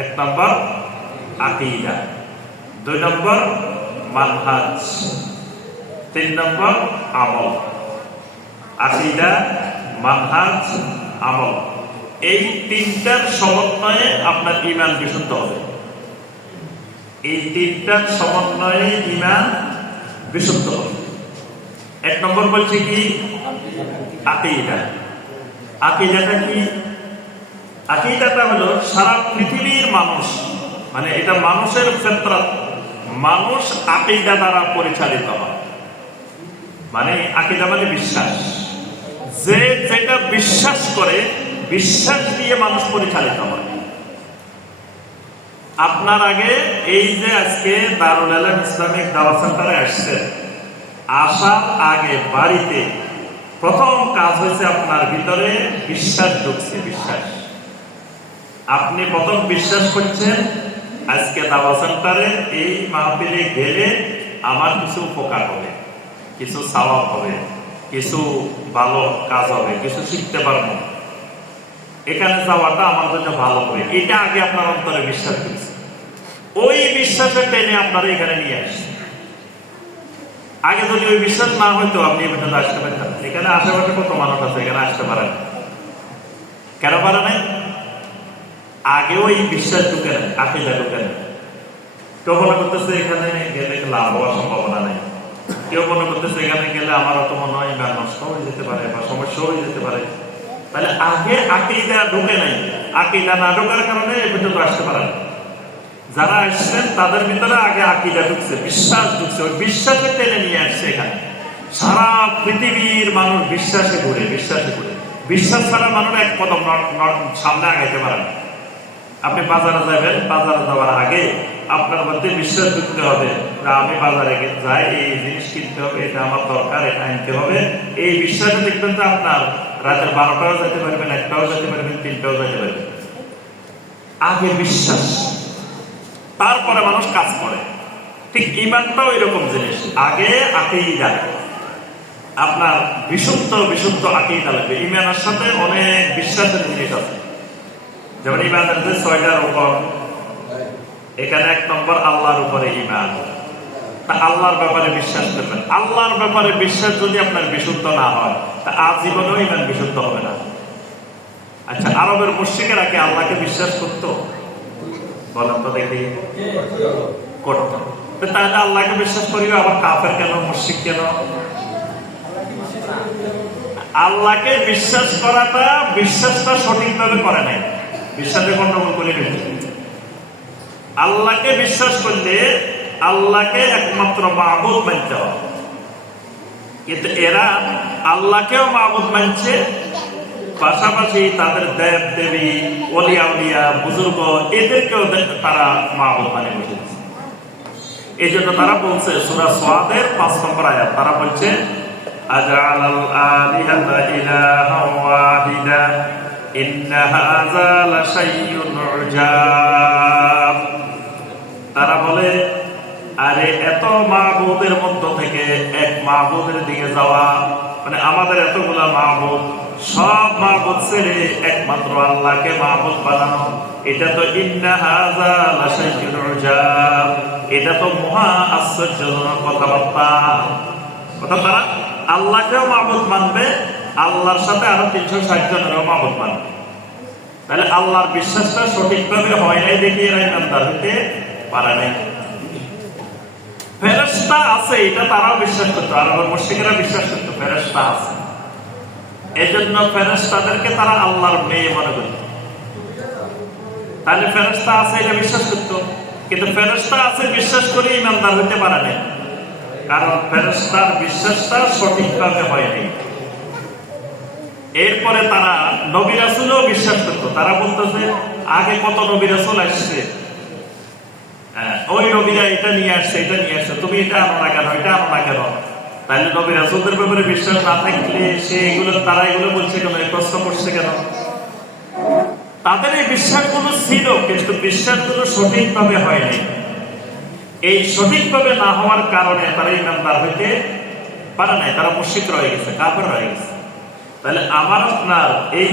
1 নম্বর আকীদা, 2 নম্বর মানহাজ, 3 নম্বর আমল। আকীদা, মানহাজ, আমল, এই তিনটার সমন্বয়ে আপনার ঈমান বিশুদ্ধ হবে। এই তিনটার সমন্বয়ে ঈমান বিশুদ্ধ হবে। 1 নম্বর বলছে কি? আকীদা। আকীদাটা কি? আকীদাটা হলো সারা পৃথিবীর মানুষ, মানে এটা মানুষের ফিতরত, মানুষ আকীদা দ্বারা পরিচালিত হয়। মানে আকীদা মানে বিশ্বাস। যে যেটা বিশ্বাস করে, বিশ্বাস দিয়ে মানুষ পরিচালিত হয়। আপনার আগে এই যে আজকে দারুল ইলম ইসলামিক দাওয়া সেন্টারে আসছে, আসার আগে বাড়িতে প্রথম কাজ হয়েছে আপনার ভিতরে বিশ্বাস ঢুকছে। বিশ্বাস, আপনি প্রথম বিশ্বাস করছেন আজকে দাওয়া সেন্টারে এই মাহফিলে গেলে আমার কিছু উপকার হবে, কিছু সওয়াব হবে, কিছু ভালো কাজ হবে, কিছু শিখতে পারবো, এখানে যাওয়াটা আমার জন্য ভালো হবে। এটা আগে আপনার অন্তরে বিশ্বাস করছে। ওই বিশ্বাসের টেনে আপনারা এখানে নিয়ে আসছে। আগে যদি ওই বিশ্বাস না হইতো আপনি এখানে আসতে পারতেন। এখানে আশেপাশে কত মানুষ আছে, এখানে আসতে পারেন। কেন পারে নাই? আগেও এই বিশ্বাস ঢুকে নেয়, আকীদা ঢুকে নেয়। কেউ মনে করতেছে এখানে গেলে লাভ হওয়ার সম্ভাবনা নেই, কেউ মনে করতেছে এখানে গেলে আমার অত মনে হয় ইমান নষ্ট হয়ে যেতে পারে বা সমস্যা হয়ে যেতে পারে। তাহলে আগে আকীদা ঢুকে নাই, আকীদা না ঢোকার কারণে এ পর্যন্ত আসতে পারে না। যারা আসছেন তাদের ভিতরে আগে আকীদা ঢুকছে, বিশ্বাস ঢুকছে, ওই বিশ্বাসে টেনে নিয়ে আসছে এখানে। সারা পৃথিবীর মানুষ বিশ্বাসে ঘুরে, বিশ্বাসে ঘুরে। বিশ্বাস ছাড়া মানুষ এক কদম সামনে আগাইতে পারে না। আপনি বাজারে যাবেন, বাজারে যাওয়ার আগে আপনার মধ্যে বিশ্বাস ঢুকতে হবে যে আমি বাজারে যাই, এই জিনিস কিনতে হবে, এটা আমার দরকার, এটা আনতে হবে। এই বিশ্বাসে দেখবেন যে আপনার রাতের 12টাও যেতে পারবেন, 1টাও যেতে পারবেন, 3টাও যেতে পারবেন। আগে বিশ্বাস, তারপরে মানুষ কাজ করে। ঠিক ইমানটাও এরকম জিনিস, আগে আকীদা, আপনার বিশুদ্ধ আকীদা লাগবে। ইমানের সাথে অনেক বিশ্বাসের জিনিস আছে। যেমন ইমানের যে 6টা রকম, এখানে 1 নম্বর আল্লাহর উপরে ইমান। তা আল্লাহর ব্যাপারে বিশ্বাস করবেন। আল্লাহর ব্যাপারে বিশ্বাস যদি আপনার বিশুদ্ধ না হয়, তা আজীবনেও ইমান বিশুদ্ধ হবে না। আচ্ছা, আরবের মুশরিকেরা কি আল্লাহকে বিশ্বাস করতো? বলেন তো দেখি, করতো। তাহলে আল্লাহকে বিশ্বাস করিবে, আবার কাফের কেন, মুশরিক কেন? আল্লাহকে বিশ্বাস করাটা, বিশ্বাসটা সঠিকভাবে করে নাই, বিশ্বাসে গন্ডগোল করে ফেলছে। আল্লাহকে বিশ্বাস করলে আল্লাহকে একমাত্র মাবুদ মানতে হবে, কিন্তু এরা আল্লাহকেও মাবুদ মানছে, পাশাপাশি তাদের দেব দেবী, ওলিয়া উলিয়া, বুজুর্গ, এদেরকেও তারা মাবুদ মানে বসেছে। এই জন্য তারা বলছে সূরা সাদের 5 নম্বর আয়াত, তারা বলছে আজআলাল আলিহাতা ইলাহান ওয়াহিদা ইন্না হাযা লাশাইউন উজাব। তারা বলে, আরে এত মাবুদের মধ্য থেকে এক মাবুদের দিকে যাওয়া, মানে আমাদের এতগুলা মাবুদ, সব মাবুদ ছেড়ে একমাত্র আল্লাহকে মাবুদ বানানো, এটা তো ইন্না হাযা লাশাইউন উজাব, এটা তো মহা আশ্চর্যজনক কথাবার্তা। কথা, তারা আল্লাহকেও মাবুদ মানবে, আল্লাহর সাথে আরো 360 জনেরও মাবুদ মানবে। তাহলে আল্লাহর বিশ্বাসটা সঠিকভাবে হয় নাই দেখে এরা ইমানদার হতে পারে নাই। ফেরেশতা আছে এটা তারাও বিশ্বাস করতো, আরবের মুশরিকরা বিশ্বাস করতো ফেরেশতা আছে। এই জন্য ফেরেশতাদেরকে তারা আল্লাহর মেয়ে মনে করত। তাহলে ফেরেশতা আছে এটা বিশ্বাস করতো, কিন্তু ফেরেশতা আছে বিশ্বাস করে ইমানদার হতে পারে নাই, কারণ ফেরেশতার বিশ্বাসটা সঠিকভাবে হয়নি। এরপরে তারা নবী রাসূলও বিশ্বাস করতো। তারা বলতো যে আগে কত নবী রাসূল আসছে, ওই নবীরা এটা নিয়ে আসছে, এটা নিয়ে আসছে, তুমি এটা আনো না কেন, এটা আনো না কেন? তাহলে নবী রাসূলদের ব্যাপারে বিশ্বাস না থাকলে সে এগুলো, তারা এগুলো বলছে কেন, এই প্রশ্ন করছে কেন? তাদের এই বিশ্বাসগুলো ছিল, কিন্তু বিশ্বাসগুলো সঠিকভাবে হয়নি। এই সঠিকভাবে না হওয়ার কারণে তারা ইমানদার হইতে পারে নাই, তারা মুশরিক রয়ে গেছে, কাফের রয়ে গেছে। তাহলে আমার আপনার এই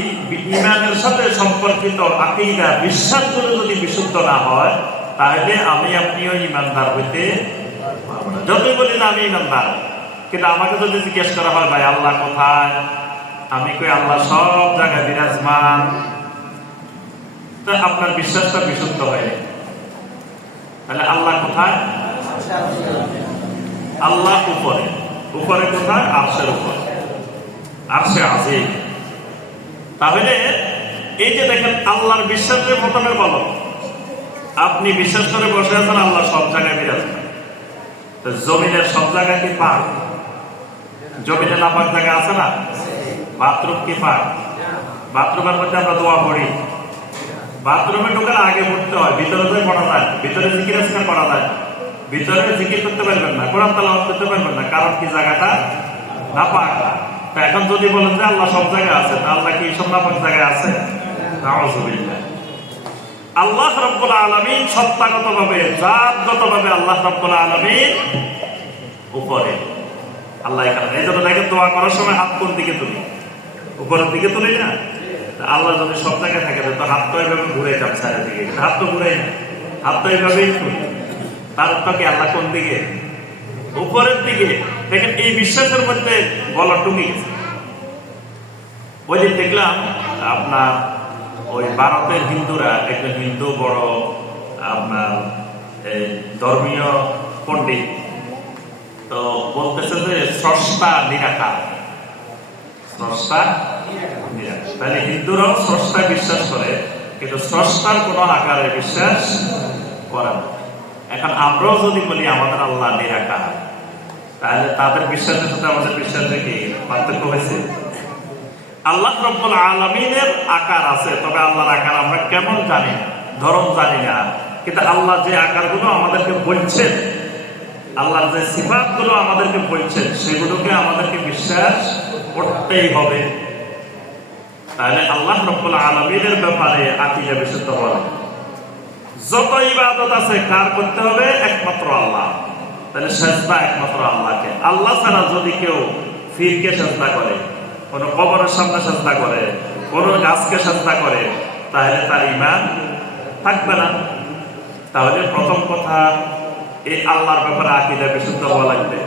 ইমানের সাথে সম্পর্কিত আকীদা, বিশ্বাসগুলো যদি বিশুদ্ধ না হয়, তাহলে আমি আপনিও ইমানদার হইতে পারবো না। যতই বলি না আমি ইমানদার, কিন্তু আমাকে যদি জিজ্ঞেস করা হয় ভাই আল্লাহ কোথায়, আমি কই আল্লাহ সব জায়গায় বিরাজমান, তা আপনার বিশ্বাসটা বিশুদ্ধ হয়। তাহলে আল্লাহ কোথায়? আল্লাহ উপরে। উপরে কোথায়? আরশের উপরে, আরশে আজিম। তাহলে এই যে দেখেন আল্লাহর বিশ্বাসের প্রথমে বলো, আপনি বিশ্বাস করে বসে আছেন আল্লাহ সব জায়গায় বিরাজমান। জমিনের সব জায়গায় কি পাক? জমিনে নাপাক জায়গা আছে না? বাথরুম কি পাক? বাথরুমের মধ্যে আমরা দোয়া পড়ি, বাথরুমে ঢোকার আগে পড়তে হয়, ভিতরে তো পড়া যায়, ভিতরে জিকির আজকাল করা যায়, ভিতরে জিকির করতে পারবেন না, কোরআন তেলাওয়াত করতে পারবেন না, কারণ কি জায়গাটা নাপাক। এখন যদি বলেন যে আল্লাহ সব জায়গায় আছে, তা আল্লাহ কি সব নাপাক জায়গায় আছে? নাউযুবিল্লাহ। আল্লাহ রাব্বুল আলামিন সত্তাগতভাবে, জাতগতভাবে আল্লাহ রাব্বুল আলামিন উপরে। আল্লাহ এখানে, এই জন্য দেখেন দোয়া করার সময় হাত কোন দিকে তুলি? উপরের দিকে তুলি না? আল্লাহ যদি সব জায়গায় থাকে তো হাত তো এইভাবে ঘুরে যান সাইডের দিকে, হাত তো ঘুরে না, হাত তো এইভাবেই তুলি। তার কি আল্লাহ কোন দিকে? উপরের দিকে। দেখেন এই বিশ্বাসের মধ্যে গলা টুকে গেছে। ওই দিন দেখলাম আপনার ওই ভারতের হিন্দুরা, একজন হিন্দু বড় আপনার ধর্মীয় পণ্ডিত, তো বলতেছে যে স্রষ্টা নিরাকার, স্রষ্টা নিরাকার। তাহলে হিন্দুরাও স্রষ্টা বিশ্বাস করে, কিন্তু স্রষ্টার কোন আকারে বিশ্বাস করে না। এখন আমরাও যদি বলি আমাদের আল্লাহ নিরাকার, তাহলে তাদের বিশ্বাসের সাথে আমাদের বিশ্বাসের কি পার্থক্য হয়েছে? আল্লাহ রাব্বুল আলামিনের আকার আছে, তবে আল্লাহর আকার আমরা কেমন জানি না, ধরন জানি না, কিন্তু আল্লাহ যে আকারগুলো আমাদেরকে বলছেন, আল্লাহর যে সিফাতগুলো আমাদেরকে বলছেন, সেগুলোকে আমাদেরকে বিশ্বাস করতেই হবে। তাহলে আল্লাহ রাব্বুল আলামিনের ব্যাপারে আকীদা বিশুদ্ধ হওয়া লাগবে। যত ইবাদত আছে কার করতে হবে? একমাত্র আল্লাহ। তাহলে সেজদা একমাত্র আল্লাহকে। আল্লাহ ছাড়া যদি কেউ ফিরকে সেজদা করে, কোন কবরের সামনে সেজদা করে, কোন গাছকে সেজদা করে, তাহলে তার ঈমান থাকবে না। তাহলে প্রথম কথা, এই আল্লাহর ব্যাপারে আকীদা বিশুদ্ধ হওয়া লাগবে।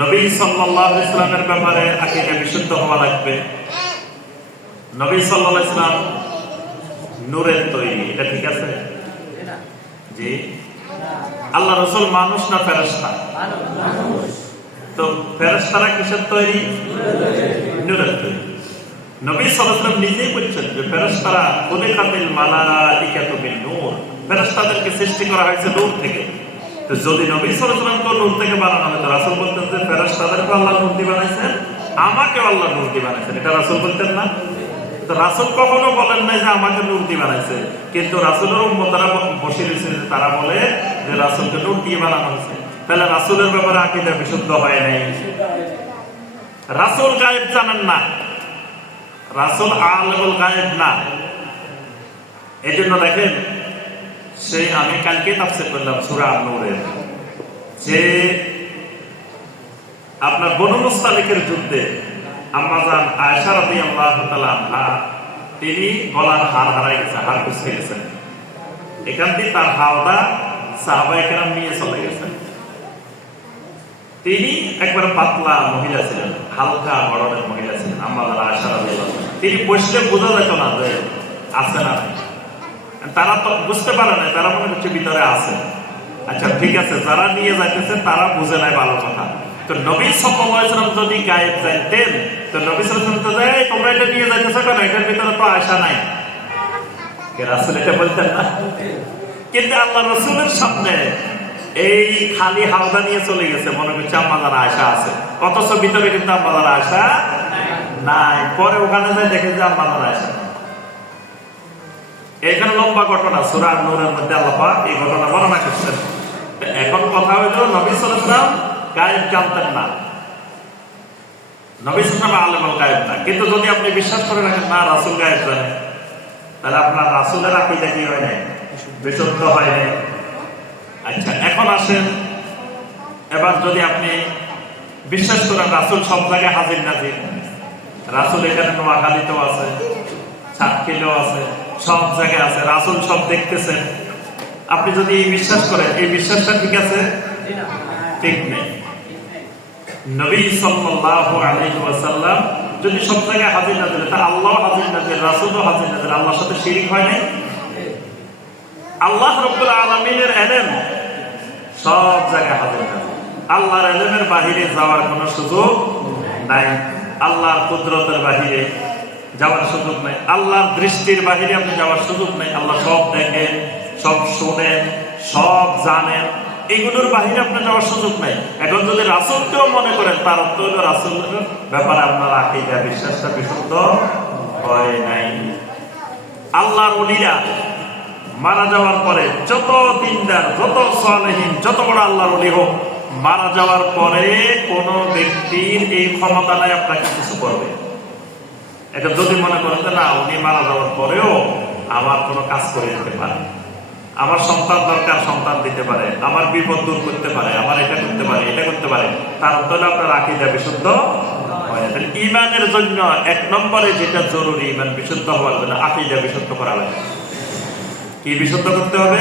নবী সাল্লাল্লাহু আলাইহি ওয়াসাল্লামের ব্যাপারে আকীদা বিশুদ্ধ হওয়া লাগবে। নবী সাল্লাল্লাহু আলাইহি ওয়াসাল্লাম নূরের তৈরি, এটা ঠিক আছে? জি। আল্লাহ রাসূল মানুষ না ফেরেশতা? তো ফেরেশতারা কিসের তৈরি? নূরের তৈরি। নবী সাল্লাল্লাহু আলাইহি ওয়াসাল্লাম নিজেই বলছেন যে ফেরেশতারা খুলিকাতিল মালাইকাতু বিন নূর, ফেরেশতাদেরকে সৃষ্টি করা হয়েছে নূর থেকে। তো যদি নবী সাল্লাল্লাহু আলাইহি ওয়াসাল্লাম নূর থেকে বানানো হতো, রাসূল বলতেন যে ফেরেশতাদেরকে আল্লাহ নূর দিয়ে বানাইছেন, আমাকে আল্লাহ নূর দিয়ে বানাইছেন, এটা রাসূল বলতেন না? তো রাসূল কখনো বলেন নাই যে আমাকে নূর দিয়ে বানাইছে, কিন্তু রাসূলের উম্মতরা বসে রয়েছে, তারা বলে যে রাসূলকে নূর দিয়ে বানানো হয়েছে। তাহলে রাসূলের ব্যাপারে আকীদা বিশুদ্ধ হয় নাই। রাসূল গায়েব জানেন না, রাসূল আলিমুল গায়েব না। এই জন্য দেখেন, সেই আমি কালকে তাফসীর করলাম সূরা নূরের, যে আপনার বনু মুস্তালিকের যুদ্ধে আম্মা জান আয়েশা রাদিয়াল্লাহু তাআলা আনহা, তিনি গলার হার হারাই গেছে, হার কুঁচকে গেছেন। এখান থেকে তার হাওদা সাহাবায়ে কেরাম নিয়ে চলে গেছেন। তিনি একবার পাতলা মহিলা ছিলেন, হালকা গড়নের মহিলা ছিলেন আম্মা জান আয়েশা রাদিয়াল্লাহু তাআলা। তিনি বসলে বোঝা যেত না যে আছে না নাই। তারা তো বুঝতে পারে না, তারা মনে হচ্ছে ভিতরে আছে। আচ্ছা ঠিক আছে, যারা নিয়ে যাইতেছে তারা বুঝে নাই, ভালো কথা। তো নবী সাল্লাল্লাহু আলাইহি ওয়াসাল্লাম যদি গায়েব জানতেন, তো নবী সাল্লাল্লাহু আলাইহি ওয়াসাল্লাম তো যায়, তোমরা এটা নিয়ে যাইতেছো কেন, এটার ভিতরে তো আয়েশা নাই, কে রাসূল এটা বলতেন না? কিন্তু আল্লাহ রাসূলের সামনে এই খালি হাওদা নিয়ে চলে গেছে, মনে করছে আম্মা জান আয়েশা আছে, অথচ ভিতরে কিন্তু আম্মা জান আয়েশা নাই। পরে ওখানে যায় দেখে যে আম্মা জান আয়েশা। এখানে লম্বা ঘটনা, সূরা নূরের মধ্যে আল্লাহ পাক এই ঘটনা বর্ণনা করছেন। এখন কথা হইল, নবী সাল্লাল্লাহু আলাইহি ওয়াসাল্লাম গায়েব জানতেন না, নবী সাল্লাল্লাহু আলাইহি ওয়াসাল্লাম আলিমুল গায়েব না। কিন্তু যদি আপনি বিশ্বাস করে রাখেন না রাসূল গায়েব জানেন, তাহলে আপনার রাসূলের আকীদা কি হয় নাই? বিশুদ্ধ হয় নাই। আচ্ছা এখন আসেন, এবার যদি আপনি বিশ্বাস করেন রাসূল সব জায়গায় হাজির নাজির, রাসূল এখানে নোয়াখালীতেও আছে, সাতক্ষীরাতেও আছে, সব জায়গায় আছে, রাসূল সব দেখতেছেন, আপনি যদি এই বিশ্বাস করেন, এই বিশ্বাসটা ঠিক আছে? ঠিক নেই। নবী সাল্লাল্লাহু আলাইহি ওয়াসাল্লাম যদি সব জায়গায় হাজির নাজির, তা আল্লাহ হাজির নাজির, রাসূলও হাজির নাজির, আল্লাহর সাথে শিরক হয় নাই? আল্লাহ রাব্বুল আলামিনের ইলম সব জায়গায় হাজির নাজির, আল্লাহর ইলমের বাহিরে যাওয়ার কোনো সুযোগ নাই, আল্লাহর কুদরতের বাহিরে যাওয়ার সুযোগ নাই, আল্লাহর দৃষ্টির বাহিরে আপনি যাওয়ার সুযোগ নাই। আল্লাহ সব দেখেন, সব শোনেন, সব জানেন, এগুলোর বাহিরে আপনার যাওয়ার সুযোগ নাই। এখন যদি রাসূলকেও মনে করেন, তার অর্থ হলো রাসূলের ব্যাপারে আপনার আকীদা বিশ্বাসটা বিশুদ্ধ হয় নাই। আল্লাহর ওলিরা মারা যাওয়ার পরে, যত দিনদার, যত সালেহীন, যত বড় আল্লাহর ওলি হোক, মারা যাওয়ার পরে কোন ব্যক্তির এই ক্ষমতা নাই আপনাকে কিছু করবে। এটা যদি মনে করেন যে না, উনি মারা যাওয়ার পরেও আমার কোনো কাজ করে দিতে পারে, আমার সন্তান দরকার সন্তান দিতে পারে, আমার বিপদ দূর করতে পারে, আমার এটা করতে পারে, এটা করতে পারে, তার অর্থ হলো আপনার আকীদা বিশুদ্ধ হয়। তাহলে ঈমানের জন্য এক নম্বরে যেটা জরুরি, ঈমান বিশুদ্ধ হওয়ার জন্য আকীদা বিশুদ্ধ করা লাগে। কি বিশুদ্ধ করতে হবে?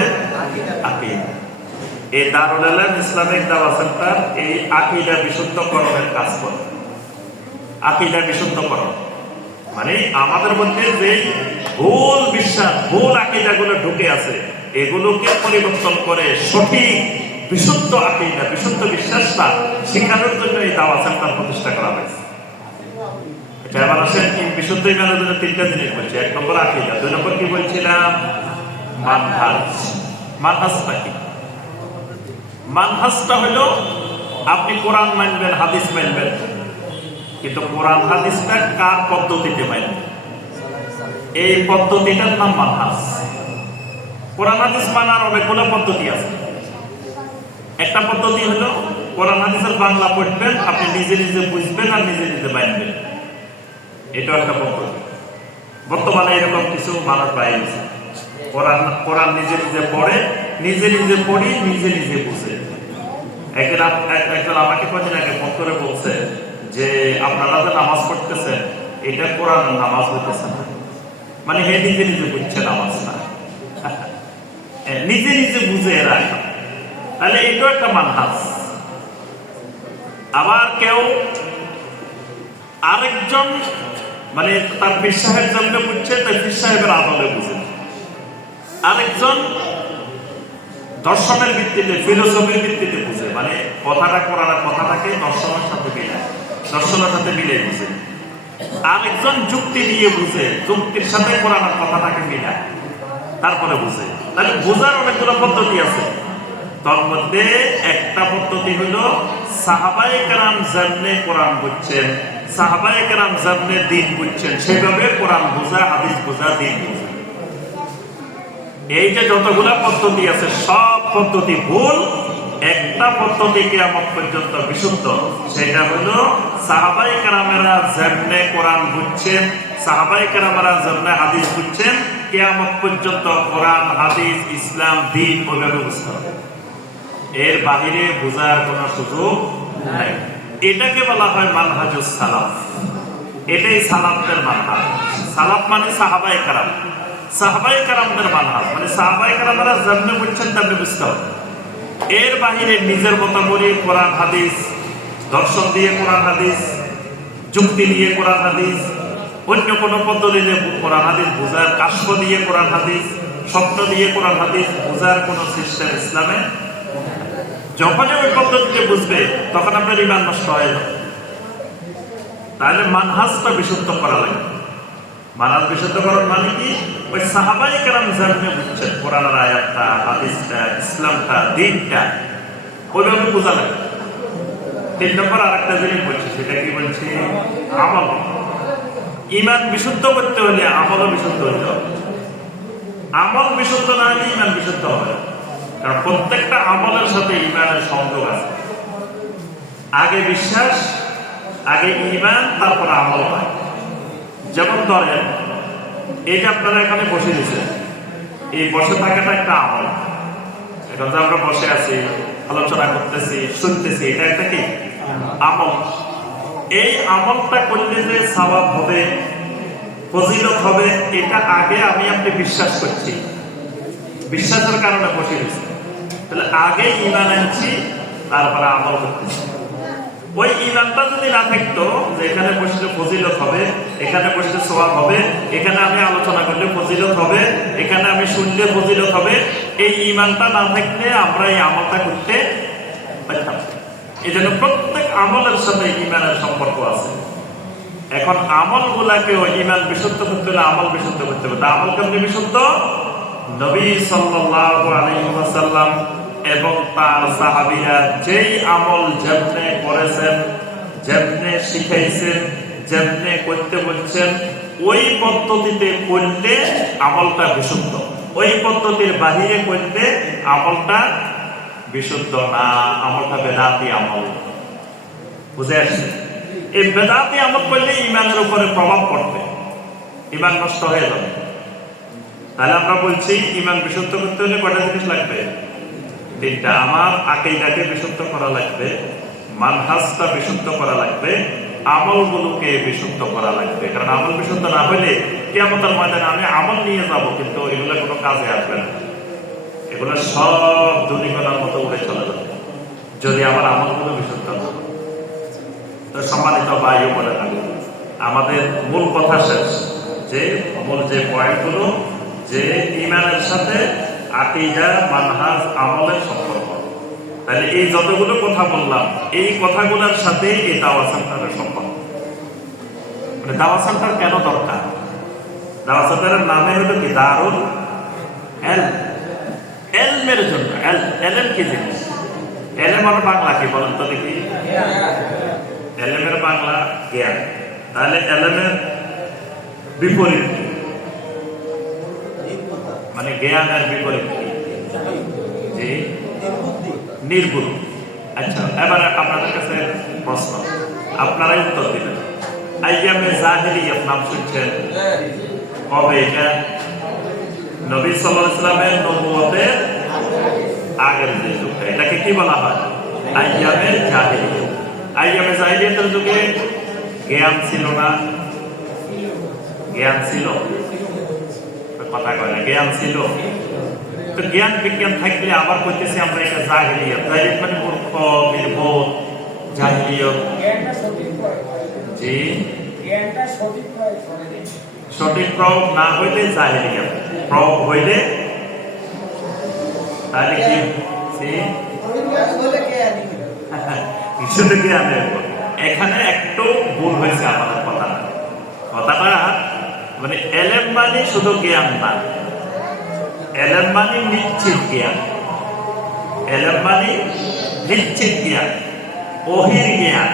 আকীদা। এই দারুল ইলম ইসলামিক দাওয়াত সেন্টার এই আকীদা বিশুদ্ধকরণের কাজ করে। আকীদা বিশুদ্ধকরণ মানে আমাদের মধ্যে যে ভুল বিশ্বাস, ভুল আকীদাগুলো ঢুকে আছে, এগুলোকে পরিবর্তন করে সঠিক বিশুদ্ধ আকীদা, বিশুদ্ধ বিশ্বাসটা শেখানোর জন্য এই দাওয়াত সেন্টার প্রতিষ্ঠা করা হয়েছে। এবার আসেন বিশুদ্ধ ইমানের জন্য তিনটা জিনিস বলছি। এক নম্বর আকীদা, দুই নম্বর কি বলছিলাম? মানহাজ। মানহাজটা কি? মানহাজটা হলো আপনি কোরআন মানবেন, হাদিস মানবেন, কিন্তু কোরআন হাদিসটা কার পদ্ধতিতে মানবেন, এই পদ্ধতিটার নাম মানহাজ। কোরআন হাদিস মানার অনেকগুলো পদ্ধতি আছে। একটা পদ্ধতি হলো কোরআন হাদিসের বাংলা পড়বেন, আপনি নিজে নিজে বুঝবেন আর নিজে নিজে মানবেন, এটা একটা পদ্ধতি। বর্তমানে এরকম কিছু মানুষ পাই গেছে, কোরআন নিজে নিজে পড়ে, নিজে নিজে পড়ি, নিজে নিজে বুঝে। একজন আমাকে কদিন আগে ফোন করে বলছে যে আপনারা যে নামাজ পড়তেছেন এটা কোরআন নামাজ হইতেছে না, মানে হে নিজে নিজে বুঝছে নামাজ না, নিজে নিজে বুঝে এরা। তাহলে এটা একটা মানহাজ। আবার কেউ আরেকজন মানে তার পীর সাহেব জন্য বুঝছে, তাই পীর সাহেবের আদলে বুঝে। আরেকজন দর্শনের ভিত্তিতে, ফিলোসফির ভিত্তিতে বুঝে, মানে কথাটা কোরআনের কথাটাকে দর্শনের সাথে মিলায়, দর্শনের সাথে মিলে বুঝে। আরেকজন যুক্তি দিয়ে বুঝে, যুক্তির সাথে কোরআনের কথাটাকে মিলায়, তারপরে বুঝে। তাহলে বোঝার অনেকগুলো পদ্ধতি আছে। তার মধ্যে একটা পদ্ধতি হলো সাহাবায়ে কেরাম যেমনে কোরআন বুঝছেন, সাহাবায়ে কেরাম যেমনে দ্বীন বুঝছেন, সেভাবে কোরআন বোঝা, হাদিস বোঝা, দ্বীন বোঝা। এই যে যতগুলা পদ্ধতি আছে সব পদ্ধতি ভুল। একটা পদ্ধতি কিয়ামত পর্যন্ত বিশুদ্ধ, সেটা হলো সাহাবায়ে কেরামেরা যেমনে কোরআন বুঝছেন, সাহাবায়ে কেরামেরা যেমনে হাদিস বুঝছেন, কিয়ামত পর্যন্ত কোরআন, হাদিস, ইসলাম, দ্বীন ওইভাবে বুঝতে হবে। এর বাহিরে বোঝার কোন সুযোগ নাই। এটাকে বলা হয় মানহাজুস সালাফ। এটাই সালাফদের মানহাজ। সালাফ মানে সাহাবায়ে কেরাম, সাহাবায়ে কেরামদের মানহাজ, মানে সাহাবায়ে কেরামরা যেমনে বুঝছেন তেমনি বুঝতে হবে। এর বাহিরে নিজের মতো করে কোরআন হাদিস, দর্শন দিয়ে কোরআন হাদিস, যুক্তি দিয়ে কোরআন হাদিস, অন্য কোনো পদ্ধতিতে কোরআন হাদিস বোঝার, কাশ্য দিয়ে কোরআন হাদিস, স্বপ্ন দিয়ে কোরআন হাদিস বোঝার কোন সিস্টেম ইসলামে। যখনই ওই পদ্ধতিতে বুঝবে তখন আপনার ঈমান নষ্ট হয়ে যাবে। তাহলে মানহাজটা বিশুদ্ধ করা লাগে। মানহাজ বিশুদ্ধ করার মানে কি? ওই সাহাবায়ে কেরাম যেমনে বুঝছেন কোরআনের আয়াতটা, হাদিসটা, ইসলামটা, দ্বীনটা, ওইভাবে বোঝা লাগে। 3 নম্বর আরেকটা জিনিস বলছি, সেটা কি বলছি? আমল। ঈমান বিশুদ্ধ করতে হলে আমলও বিশুদ্ধ হতে হবে। আমল বিশুদ্ধ না হলে ঈমান বিশুদ্ধ হবে না। কারণ প্রত্যেকটা আমলের সাথে ঈমানের সংযোগ আছে। আগে বিশ্বাস, আগে ঈমান, তারপর আমল হয়। যেমন ধরেন এই যে আপনারা এখানে বসে দিয়েছেন, এই বসে থাকাটা একটা আমল। এখন যে আমরা বসে আছি, আলোচনা করতেছি, শুনতেছি, এটা একটা কি আমল। এই আমলটা করলে যে সওয়াব হবে, ফজিলত হবে, এটা আগে আমি আপনি বিশ্বাস করছি, বিশ্বাসের কারণে বসে দিচ্ছি। তাহলে আগে ঈমান আনছি, তারপরে আমল করতেছি। ওই ঈমানটা যদি না থাকতো যে এখানে বসলে ফজিলত হবে, এখানে বসলে সওয়াব হবে, এখানে আমি আলোচনা করলে ফজিলত হবে, এখানে আমি শুনলে ফজিলত হবে, এই ঈমানটা না থাকলে আমরা এই আমলটা করতে পারতাম। এই জন্য প্রত্যেক আমলের সাথে ঈমানের সম্পর্ক আছে। এখন আমল গুলাকেও ঈমান বিশুদ্ধ করতে হলে আমল বিশুদ্ধ করতে হবে। আমল কেমনি বিশুদ্ধ? নবী সাল্লাল্লাহু আলাইহি ওয়াসাল্লাম এবং তার সাহাবীরা যেই আমল যেমনে করেছেন, যেমনে শিখাইছেন, যেমনে করতে বলছেন, ওই পদ্ধতিতে করলে আমলটা বিশুদ্ধ। ওই পদ্ধতির বাহিরে করলে আমলটা বিশুদ্ধ না, আমলটা বেদাতি আমল। বুঝে আসছে? এই বেদাতি আমল করলে ঈমানের উপরে প্রভাব পড়বে, ঈমান নষ্ট হয়ে যাবে। তাহলে আমরা বলছি ঈমান বিশুদ্ধ করতে হলে কয়টা জিনিস লাগবে? 3টা। আমার আকীদাকে বিশুদ্ধ করা লাগবে, মানহাজটা বিশুদ্ধ করা লাগবে, আমলগুলোকে বিশুদ্ধ করা লাগবে। কারণ আমল বিশুদ্ধ না হলে কিয়ামতের ময়দানে আমি আমল নিয়ে যাব, কিন্তু এগুলো কোনো কাজে আসবে না। এগুলো সব দুনিগণার মতো উড়ে চলে যাবে যদি আমার আমলগুলো বিশুদ্ধ না হয়। তো সম্মানিত ভাই ও বোনেরা, আমাদের মূল কথা শেষ। যে মূল যে পয়েন্টগুলো, যে ঈমানের সাথে আকীদা, মানহাজ, আমলের সম্পর্ক। তাহলে এই যতগুলো কথা বললাম, এই কথাগুলোর সাথে এই দাওয়া সেন্টারের সম্পর্ক। মানে দাওয়া সেন্টার কেন দরকার? দাওয়া সেন্টারের নামে হলো কি দারুল এলম, এলমের জন্য। এলম কি জিনিস? এলম আর বাংলা কি বলেন তো দেখি? এলমের বাংলা জ্ঞান। তাহলে এলমের বিপরীত মানে জ্ঞানের বিপরীত কি? জি, নির্বুদ্ধি। আচ্ছা, এবারে আপনাদের কাছে প্রশ্ন, আপনারাই উত্তর দিবেন। আইয়ামে জাহেলিয়াত নাম শুনছেন? কবে এটা? নবী সাল্লাল্লাহু আলাইহি ওয়াসাল্লামের নবুয়তের আগের যে যুগ, এটাকে কি বলা হয়? আইয়ামে জাহেলিয়াত। আইয়ামে জাহেলিয়াতের যুগে জ্ঞান ছিল না? জ্ঞান ছিল? কথা কয় না, জ্ঞান ছিল। তো জ্ঞান বিজ্ঞান থাকলে আবার কইতেছি আমরা এটা জাহেলিয়াত। জাহেলিয়াত মানে মূর্খ, নির্বোধ, জাহেলিয়াত। জি, সঠিক প্রয়োগ না হইলে জাহেলিয়াত, প্রয়োগ হইলে তাহলে কি? শুধু জ্ঞানের। এখানে একটু ভুল হয়েছে আমাদের কথাটা। মানে এলেম মানে শুধু জ্ঞান না, এলেম মানে নিশ্চিত জ্ঞান। এলেম মানে নিশ্চিত জ্ঞান, ওহির জ্ঞান।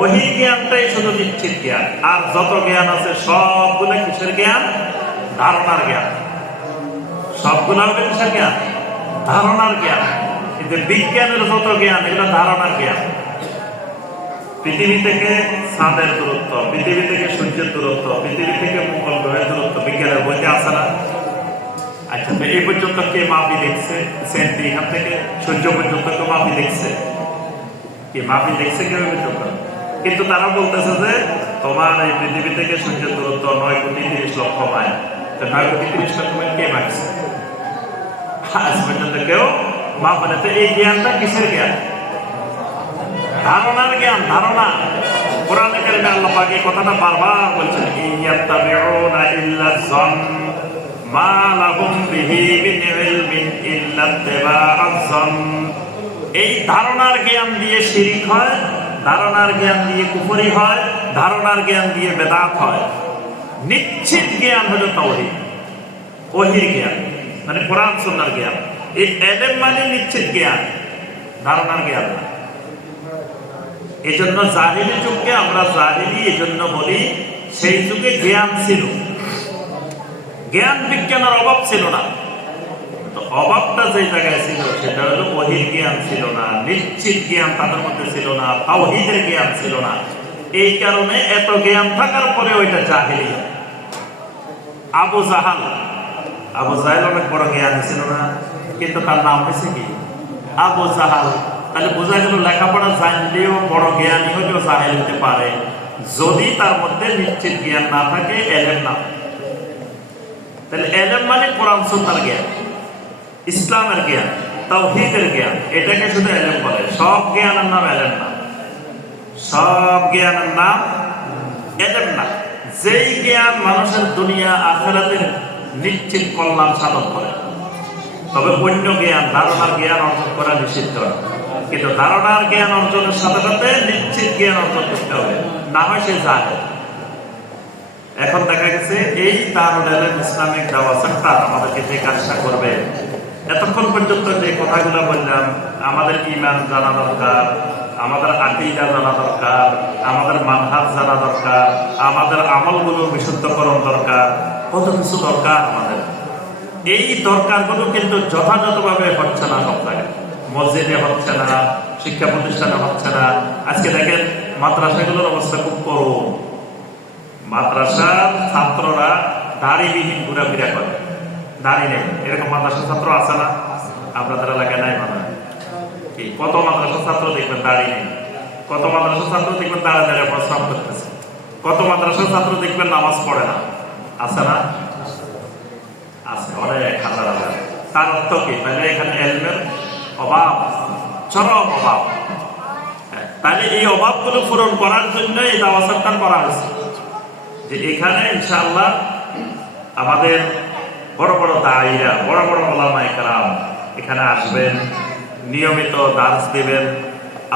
ওহির জ্ঞানটাই শুধু নিশ্চিত জ্ঞান। আর যত জ্ঞান আছে সবগুলো কিসের জ্ঞান? ধারণার জ্ঞান। সবগুলো হবে কিসের জ্ঞান? ধারণার জ্ঞান। কিন্তু বিজ্ঞানের যত জ্ঞান এগুলো ধারণার জ্ঞান। পৃথিবী থেকে চাঁদের দূরত্ব, পৃথিবী থেকে সূর্যের দূরত্ব, পৃথিবী থেকে মঙ্গল গ্রহের দূরত্ব বিজ্ঞানের বইতে আছে না? আচ্ছা, তো এই পর্যন্ত কে মাপি দেখছে? সেন্টি এখান থেকে সূর্য পর্যন্ত কে মাপি দেখছে? কি মাপি দেখছে কেউ পর্যন্ত? কিন্তু তারা বলতেছে যে তোমার এই পৃথিবী থেকে সূর্যের দূরত্ব 9,30,00,000 মাইল। তো 9,30,00,000 মাইল কে মাপছে? আজ পর্যন্ত কেউ মাপে না। তো এই জ্ঞানটা কিসের জ্ঞান? ধারণার জ্ঞান, ধারণা। কোরআনে কারিমে আল্লাহ পাক এই কথাটা বারবার বলছেন, ইয়াত্তাবিউনা ইল্লা যন মা লাহুম বিহি মিন ইলমিন ইল্লা ইত্তিবাআয যন। এই ধারণার জ্ঞান দিয়ে শিরক হয়, ধারণার জ্ঞান দিয়ে কুফরি হয়, ধারণার জ্ঞান দিয়ে বেদাত হয়। নিশ্চিত জ্ঞান হলো তাওহীদ, ওহীর জ্ঞান, মানে কোরআন সুন্নাহর জ্ঞান। এই এলেম মানে নিশ্চিত জ্ঞান, ধারণার জ্ঞান না। এই জন্য জাহিলি যুগকে আমরা জাহিলি এজন্য বলি, সেই যুগে জ্ঞান ছিল, জ্ঞান বিজ্ঞানের অভাব ছিল না। তো অভাবটা যে জায়গায় ছিল সেটা হলো ওহীর জ্ঞান ছিল না, নিশ্চিত জ্ঞান তাদের মধ্যে ছিল না, তাওহীদের জ্ঞান ছিল না। এই কারণে এত জ্ঞান থাকার পরে ওইটা জাহিলি। আবু জাহাল অনেক বড় জ্ঞান ছিল না, কিন্তু তার নাম হয়েছে কি? আবু জাহাল। তাহলে বোঝা গেল লেখাপড়া জানলেও বড় জ্ঞানী হলেও জাহেল হতে পারে, যদি তার মধ্যে নিশ্চিত জ্ঞান না থাকে, এলেম না। তাহলে এলেম মানে কোরআন সুন্নাহর জ্ঞান, ইসলামের জ্ঞান, তাওহীদের জ্ঞান। এটাকে শুধু এলেম বলে। সব জ্ঞানের নাম এলেম না, সব জ্ঞানের নাম এলেম না। যেই জ্ঞান মানুষের দুনিয়া আখিরাতের নিশ্চিত কল্যাণ সাধন করে। তবে অন্য জ্ঞান, ধারণার জ্ঞান অর্জন করা নিষিদ্ধ। কিন্তু ধারণার জ্ঞান অর্জনের সাথে সাথে নিশ্চিত জ্ঞান অর্জন করতে হবে, না হয় সে জাহেল। এখন দেখা গেছে এই দারুল এলেম ইসলামিক দাওয়া সেন্টার আমাদেরকে যে কাজটা করবে, এতক্ষণ পর্যন্ত যে কথাগুলো বললাম, আমাদের ঈমান জানা দরকার, আমাদের আকীদা জানা দরকার, আমাদের মানহাজ জানা দরকার, আমাদের আমলগুলো বিশুদ্ধকরণ দরকার, কত কিছু দরকার আমাদের। এই দরকারগুলো কিন্তু যথাযথভাবে হচ্ছে না। সব জায়গায় মসজিদে হচ্ছে না, শিক্ষা প্রতিষ্ঠানে হচ্ছে না। আজকে দেখেন মাদ্রাসাগুলোর অবস্থা খুব করুণ। মাদ্রাসার ছাত্ররা দাড়িবিহীন ঘোরাফেরা করে, দাড়ি নেই। এরকম মাদ্রাসার ছাত্র আছে না? আপনাদের এলাকায় নাই মানে কি? কত মাদ্রাসার ছাত্র দেখবেন দাড়ি নেই, কত মাদ্রাসার ছাত্র দেখবেন দাঁড়িয়ে দাঁড়িয়ে প্রস্রাব করতেছে, কত মাদ্রাসার ছাত্র দেখবেন নামাজ পড়ে না। আছে না? আছে, অনেক হাজার হাজার। তার অর্থ কি? তাহলে এখানে এলমের অভাব, চরম অভাব। তাহলে এই অভাবগুলো পূরণ করার জন্য এই দাওয়া সেন্টার করা হয়েছে, যে এখানে ইনশাআল্লাহ আমাদের বড় বড় দায়ীরা, বড় বড় ওলামায়ে কেরাম এখানে আসবেন, নিয়মিত দার্স দিবেন,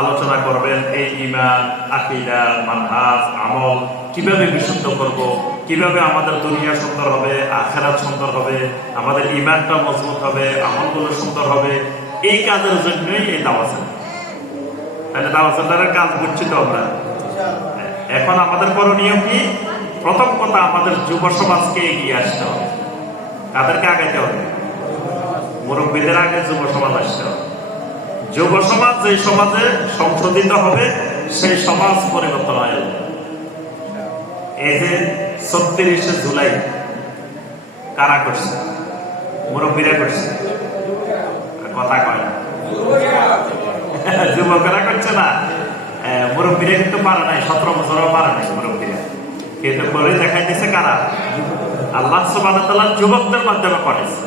আলোচনা করবেন এই ঈমান, আকীদা, মানহাজ, আমল কিভাবে বিশুদ্ধ করব, কিভাবে আমাদের দুনিয়া সুন্দর হবে, আখিরাত সুন্দর হবে, আমাদের ঈমানটা মজবুত হবে, আমলগুলো সুন্দর হবে। এই কাজের জন্যই এই দাওয়াত সেন্টার। তাহলে দাওয়াত সেন্টারের কাজ বুঝছি তো আমরা। এখন আমাদের করণীয় কি? প্রথম কথা, আমাদের যুব সমাজকে এগিয়ে আসতে হবে। তাদেরকে আগাইতে হবে। মুরব্বীদের আগে যুব সমাজ আসতে হবে। যুব সমাজ যে সমাজে সংশোধিত হবে, সেই সমাজ পরিবর্তন হয়ে যাবে। এই যে ৩৬শে জুলাই কারা করছে? মুরব্বীরা করছে, কথা কয় না। যুবকেরা করছে না, মুরব্বীরা কিন্তু পারে নাই, ১৭ বছরও পারে নাই মুরব্বীরা। কিন্তু করে দেখাই দিয়েছে কারা? আল্লাহ সুবহানাহু ওয়া তাআলা যুবকদের মাধ্যমে করাইছে।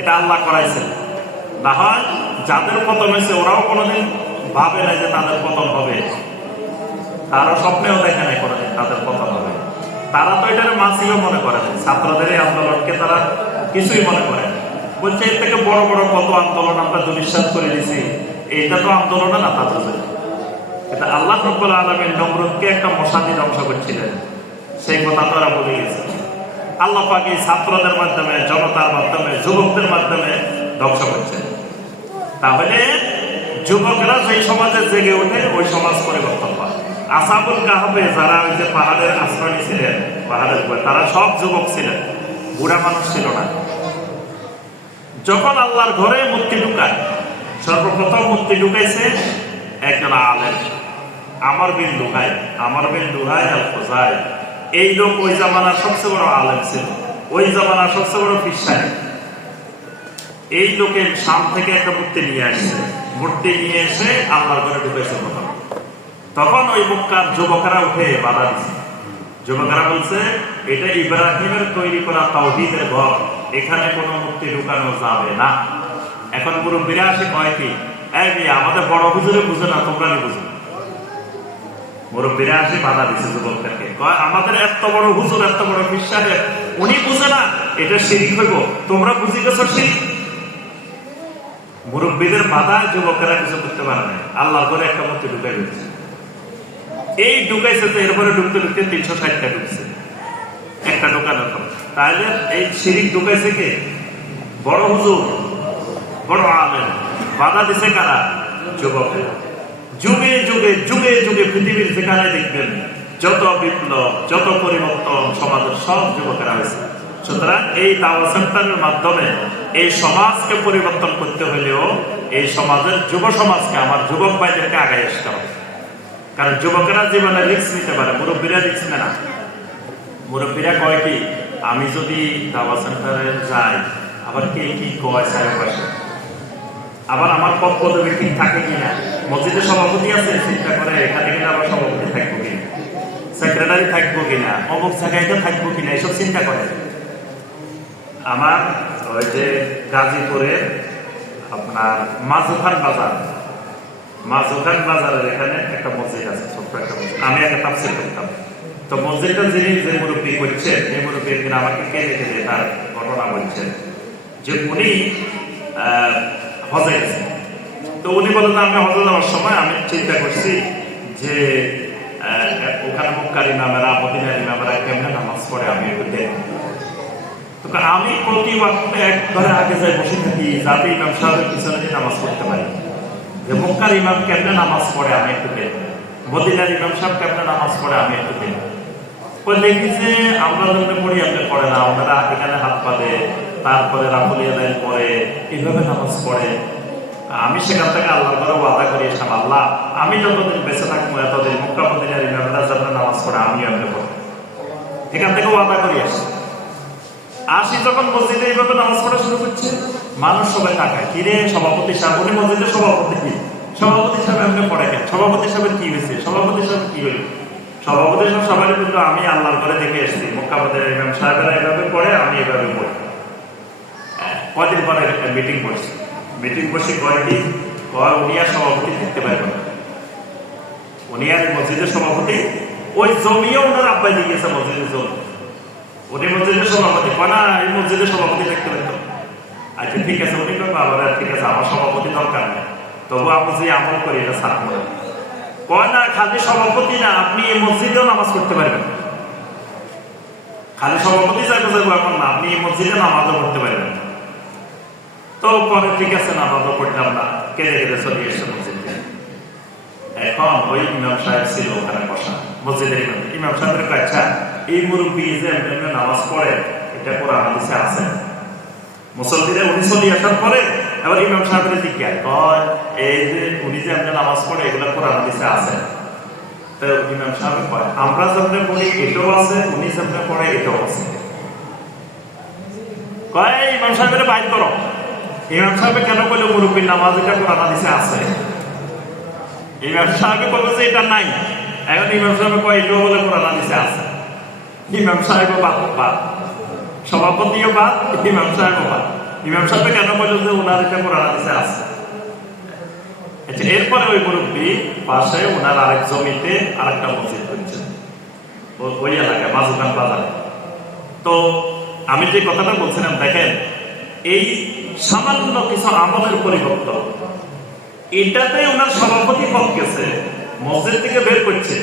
এটা আল্লাহ করাইছে। না হয় যাদের পতন হয়েছে ওরাও কোনোদিন ভাবে না যে তাদের পতন হবে, তারা স্বপ্নেও দেখে নাই কোনোদিন তাদের পতন হবে। তারা তো এটাকে মাসিও মনে করে না, ছাত্রদের এই আন্দোলনকে তারা কিছুই মনে করে না। বলছে এর থেকে বড় বড় কত আন্দোলন আমরা দুঃশ্বাস করে দিছি, এইটা তো আন্দোলন না তাদের জন্য। এটা আল্লাহ রাব্বুল আলামিন নমরুদকে একটা মশা দিয়ে ধ্বংস করছিলেন, সেই কথা তো ওরা বলে গেছে। আল্লাহ পাক এই ছাত্রদের মাধ্যমে, জনতার মাধ্যমে, যুবকদের মাধ্যমে ধ্বংস করছেন। তাহলে যুবকরা যেই সমাজে জেগে ওঠে ওই সমাজ পরিবর্তন হয়। আসহাবুল কাহফে যারা ওই যে পাহাড়ের আশ্রয় ছিলেন, পাহাড়ের উপর, তারা সব যুবক ছিলেন, বুড়া মানুষ ছিল না। যখন আল্লাহর ঘরে মূর্তি ঢুকায়, সর্বপ্রথম মূর্তি ঢুকাইছে একজন আলেম, আমর বিন লুহাই। আমর বিন লুহাই আল খুজাই। এই লোক ওই জামানার সবচেয়ে বড় আলেম ছিল, ওই জামানার সবচেয়ে বড় পীর সাহেব। এই লোকের শাম থেকে একটা মূর্তি নিয়ে আসছে, মূর্তি নিয়ে এসে আল্লাহর ঘরে ঢুকেছে প্রথম। তখন ওই মক্কার যুবকেরা উঠে বাধা দিচ্ছে। যুবকেরা বলছে এটা ইব্রাহিমের তৈরি করা তাওহীদের ঘর, এখানে কোনো মূর্তি ঢুকানো যাবে না। এখন মুরব্বীরা আসে কয় কি, এই মেয়ে আমাদের বড় হুজুরে বুঝে না, তোমরা নি বুঝো। মুরব্বীরা আসে বাধা দিচ্ছে যুবকদেরকে, কয় আমাদের এত বড় হুজুর, এত বড় পীর সাহেব, উনি বুঝে না এটা শিরক হইব, তোমরা বুঝি গেছো শিরক। মুরব্বীদের বাধায় যুবকেরা কিছু করতে পারে না, আল্লাহর ঘরে একটা মূর্তি ঢুকাই দিচ্ছে। এই ঢুকাইছে তো এরপরে ঢুকতে ঢুকতে ৩৬০টা ঢুকছে একটা ঢুকানোর পর। তাহলে এই শিরিক ঢুকাইছে কে? বড় হুজুর, বড় আলেম। বাধা দিছে কারা? যুবকেরা। যুগে যুগে যুগে যুগে পৃথিবীর যেখানে দেখবেন যত বিপ্লব, যত পরিবর্তন সমাজের, সব যুবকেরা হয়েছে। সুতরাং এই দাওয়াত সেন্টারের মাধ্যমে এই সমাজকে পরিবর্তন করতে হলেও এই সমাজের যুব সমাজকে, আমার যুবক ভাইদেরকে আগায় আসতে হবে। কারণ যুবকেরা জীবনে রিস্ক নিতে পারে, মুরব্বীরা রিস্ক নেয় না। মুরব্বীরা কয় কি, আমি যদি দাওয়াত সেন্টারে যাই, আবার কে কি কয় চারপাশে, আবার আমার পদ পদবি ঠিক থাকে কিনা, মসজিদের সভাপতি আছে চিন্তা করে এখানে গেলে আবার সভাপতি থাকবো কিনা, সেক্রেটারি থাকবো কিনা, অমুক জায়গায় থাকবো কিনা, এইসব চিন্তা করে। আমার ওই যে গাজীপুরে আপনার মাজুখান বাজার, মাজুখান বাজারের এখানে একটা মসজিদ আছে, ছোট্ট একটা মসজিদ। আমি একটা তাফসীর করতাম, তো মসজিদটা যিনি যে মুরব্বী করছেন, এই মুরব্বী কিনা আমাকে কে রেখে দিয়ে তার ঘটনা বলছেন যে উনি হজে গেছেন। তো উনি বলেন আমি হজে যাওয়ার সময় আমি চিন্তা করছি যে ওখানে মক্কার ইমামেরা, মদিনার ইমামেরা কেমনে নামাজ পড়ে আমি একটু দেখব। তো আমি প্রতি ওয়াক্তে একবারে আগে যাই বসে থাকি, যাতে ইমাম সাহেবের পিছনে যে নামাজ পড়তে পারি, যে মক্কার ইমাম কেমনে নামাজ পড়ে আমি একটু দেখব, মদিনার ইমাম সাহেব কেমনে নামাজ পড়ে আমি একটু দেখব। দেখি যে আমরা যখন পড়ি আপনি পড়ে না, ওনারা এখানে হাত পাতে, তারপরে রাফুলিয়া লাইন পড়ে, এইভাবে নামাজ পড়ে। আমি সেখান থেকে আল্লাহর ঘরে ওয়াদা করি এসব, আল্লাহ আমি যতদিন বেঁচে থাকবো এতদিন মক্কা মদিনার ইমামরা যখন নামাজ পড়ে আমি এমনি পড়ি, এখান থেকে ওয়াদা করি আসি। যখন মসজিদে এইভাবে নামাজ পড়া শুরু করছে, মানুষ সবাই তাকায়, কিরে সভাপতি সাহেব, উনি মসজিদের সভাপতি, সভাপতি সাহেব এমনি পড়ে কেন, সভাপতি সাহেবের কি হয়েছে, সভাপতি সাহেব কি হইল, সভাপতি সাহেব সবাই কিন্তু আমি আল্লাহর ঘরে দেখে এসেছি মক্কা মদিনার ইমাম সাহেবেরা এভাবে পড়ে, আমি এভাবে পড়ি। কদিন পরে একটা মিটিং করছি, মিটিং বসে কয়েকদিন উনি আর সভাপতি থাকতে পারবেন না, উনি আর মসজিদের সভাপতি, ওই জমিও ওনার আব্বাই দিয়ে গেছে মসজিদের জমি, উনি মসজিদের সভাপতি, না এই মসজিদের সভাপতি দেখতে পেত। আচ্ছা ঠিক আছে, উনি বাবা ঠিক আছে, আমার সভাপতি দরকার নেই, তবু আপনি যে আমল করি এটা সারা করে। কয় না খালি সভাপতি না, আপনি এই মসজিদেও নামাজ পড়তে পারবেন। খালি সভাপতি যাইবো যাইবো এখন না, আপনি এই মসজিদে নামাজও পড়তে পারবেন। তো পরে ঠিক আছে, নামাজও পড়লাম না, কেঁদে কেঁদে চলে এসছে মসজিদে। এখন ওই ইমাম সাহেব ছিল ওখানে বসা, মসজিদের ইমাম। ইমাম সাহেবের কাছে এই মুরব্বী যে নামাজ পড়ে এটা কোরআন হাদিসে আছে। মুসল্লিরা উনি চলে আসার পরে এবার ইমাম সাহেবের জিজ্ঞাসা কয়, এই যে উনি যে আমরা নামাজ পড়ে এগুলো কোরআন হাদিসে আছে? তো ইমাম সাহেব কয়, আমরা যেমন পড়ি এটাও আছে, উনি যেমন পড়ে এটাও আছে। কয় ইমাম সাহেবের বাইর করো। ইমাম সাহেব কেন বললো মুরব্বীর নামাজ এটা কোরআন হাদিসে আছে? ইমাম সাহেব বললো যে এটা নাই। এখন ইমাম সাহেব কয় এটাও বলে কোরআন হাদিসে আছে। ইমাম সাহেবও বাদ, সভাপতিও বাদ, ইমাম সাহেবও বাদ। ইমাম সাহেব কেন বললো যে ওনার এটা কোরআন হাদিসে আছে? আচ্ছা, এরপরে ওই মুরব্বী পাশে ওনার আরেক জমিতে আরেকটা মসজিদ করছেন ওই এলাকায় মাজুকান বাজারে। তো আমি যে কথাটা বলছিলাম, দেখেন এই সামান্য কিছু আমলের পরিবর্তন, এটাতে ওনার সভাপতি পদ গেছে, মসজিদ থেকে বের করছে।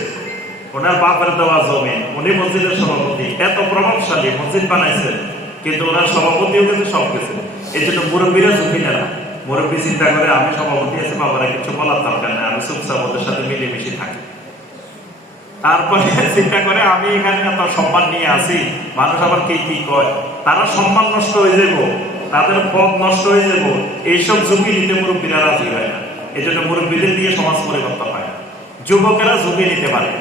ওনার বাপের দেওয়া জমি, উনি মসজিদের সভাপতি, এত প্রভাবশালী, মসজিদ বানাইছেন, কিন্তু ওনার সভাপতিও কিন্তু সব গেছে। এই জন্য মুরব্বীরা ঝুঁকি নেয়। মুরব্বী চিন্তা করে আমি সভাপতি আছি, বাবারা কিছু বলার দরকার নেই, আমি চুপচাপ ওদের সাথে মিলেমিশে থাকি। তারপরে চিন্তা করে আমি এখানে এত সম্মান নিয়ে আসি, মানুষ আবার কে কি কয়, তারা সম্মান নষ্ট হয়ে যাব, তাদের পদ নষ্ট হয়ে যাব, এইসব ঝুঁকি নিতে মুরব্বীরা রাজি হয় না। এই জন্য মুরব্বীদের দিয়ে সমাজ পরিবর্তন হয় না। যুবকেরা ঝুঁকি নিতে পারে,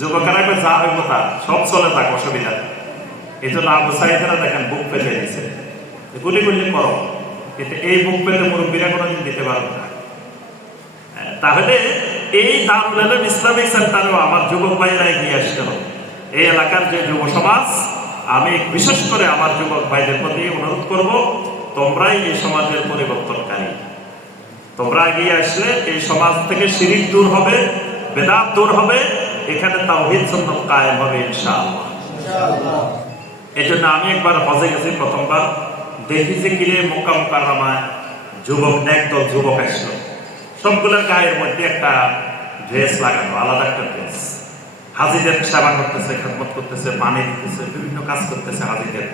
যুবকেরা যা হইব তা সব চলে থাক, অসুবিধা। এই জন্য আবু সাইদেরা দেখেন বুক পেতে দিচ্ছে, গুলি গুলি করো, কিন্তু এই বুক পেতে মুরব্বীরা কোনোদিন দিতে পারবে না। তাহলে এই দারুল উলুম ইসলামিক সেন্টারেও আমার যুবক ভাইরা এগিয়ে আসতে হবে। এই এলাকার যে যুব সমাজ, আমি বিশেষ করে আমার যুবক ভাইদের প্রতি অনুরোধ করব, তোমরাই এই সমাজের পরিবর্তনকারী। তোমরা এগিয়ে আসলে এই সমাজ থেকে শিরিক দূর হবে, বেদাত দূর হবে, এখানে তাওহীদ সুন্নাত কায়েম হবে ইনশাআল্লাহ। এই জন্য আমি একবার হজে গেছি, প্রথমবার দেখি যে কিরে মক্কা মুকাররমায় যুবক, একদল যুবক আসলো, সবগুলোর গায়ের মধ্যে একটা ড্রেস লাগানো, আলাদা একটা ড্রেস। হাজিদের সেবা করতেছে, খেদমত করতেছে, পানি দিতেছে, বিভিন্ন কাজ করতেছে। হাজিদের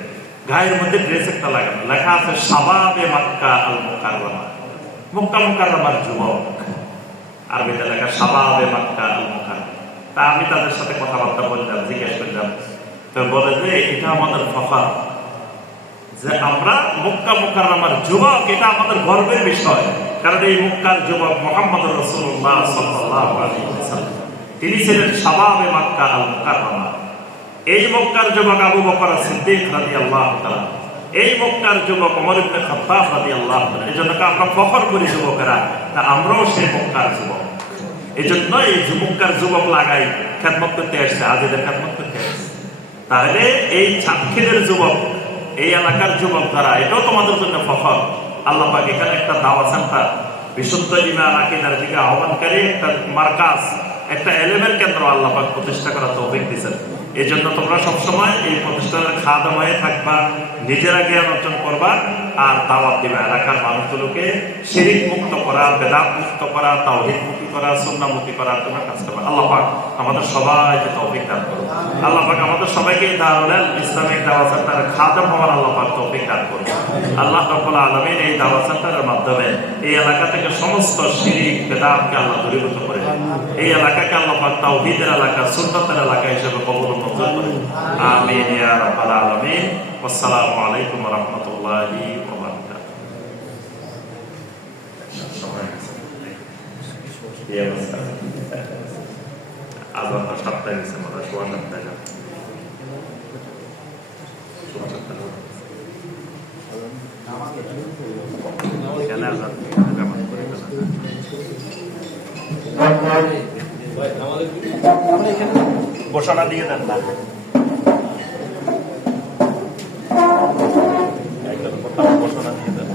গায়ের মধ্যে ড্রেস একটা লাগানো, লেখা আছে শাবাবে মক্কা আল মুকাররমা, মক্কা মুকাররমার যুবক। আরবিতে লেখা শাবাবে মক্কা আল মুকাররমা। তা আমি তাদের সাথে কথাবার্তা বললাম, জিজ্ঞেস করলাম, তো বলে যে এটা আমাদের ফখর, যে আমরা মক্কা মুকাররমার যুবক, এটা আমাদের গর্বের বিষয়। কারণ এই মক্কার যুবক মুহাম্মদ রাসূলুল্লাহ সাল্লাল্লাহু আলাইহি ওয়াসাল্লাম, তিনি ছিলেন শাবাবে মক্কা আল মুকাররমা। এই মক্কার যুবক আবু বকর সিদ্দিক রাদিয়াল্লাহু তাআলা, এই মক্কার যুবক ওমর ইবনে খাত্তাব রাদিয়াল্লাহু তাআলা। এই জন্য আমরা ফখর করি যুবকেরা, তা আমরাও সেই মক্কার যুবক। এই জন্য এই মক্কার যুবক লাগাই খেদমত করতে আসছে, হাজিদের খেদমত করতে আসছে। তাহলে এই সাতক্ষীরের যুবক, এই এলাকার যুবক যারা, এটাও তোমাদের জন্য ফখর। আল্লাহ পাক এখানে একটা দাওয়াত সেন্টার, বিশুদ্ধ ঈমান আকীদার দিকে আহ্বানকারী একটা মার্কাজ, একটা এলেমের কেন্দ্র আল্লাহ পাক প্রতিষ্ঠা করার তৌফিক দিয়েছেন। এই জন্য তোমরা সবসময় এই প্রতিষ্ঠানের খাদেম হয়ে থাকবা, নিজেরা জ্ঞান অর্জন করবা, আর দাওয়াত দিবা এলাকার মানুষগুলোকে শিরিক মুক্ত করা, বেদাত মুক্ত করা, তাওহীদ মুক্তি করা, সুন্নাহ মুক্তি করার তোমরা কাজ করবা। আল্লাহ পাক আমাদের সবাইকে তৌফিক দান করুন। আল্লাহ পাক আমাদের সবাইকে দারুল উলুম ইসলামিক দাওয়াত সেন্টারের খাদেম হওয়ার আল্লাহ পাক তৌফিক দান করুন। আল্লাহ রাব্বুল আলামিন এই দাওয়াত সেন্টারের মাধ্যমে এই এলাকা থেকে সমস্ত শিরিক বেদাতকে আল্লাহ দূরীভূত করে এই এলাকাকে আল্লাহ পাক তাওহীদের এলাকা, সুন্নাতের এলাকা হিসেবে কবুল মঞ্জুর করে। আমিন ইয়া রাব্বাল আলামিন। আসসালামু আলাইকুম ওয়া রাহমাতুল্লাহি ওয়া বারাকাতুহু। আজান তো 7টায় গেছে, মনে হয় 7টায় যাবে। এখানে আজান জামাত করে ঘোষণা দিয়ে দেন না। ঘোষণা দিয়ে দেন।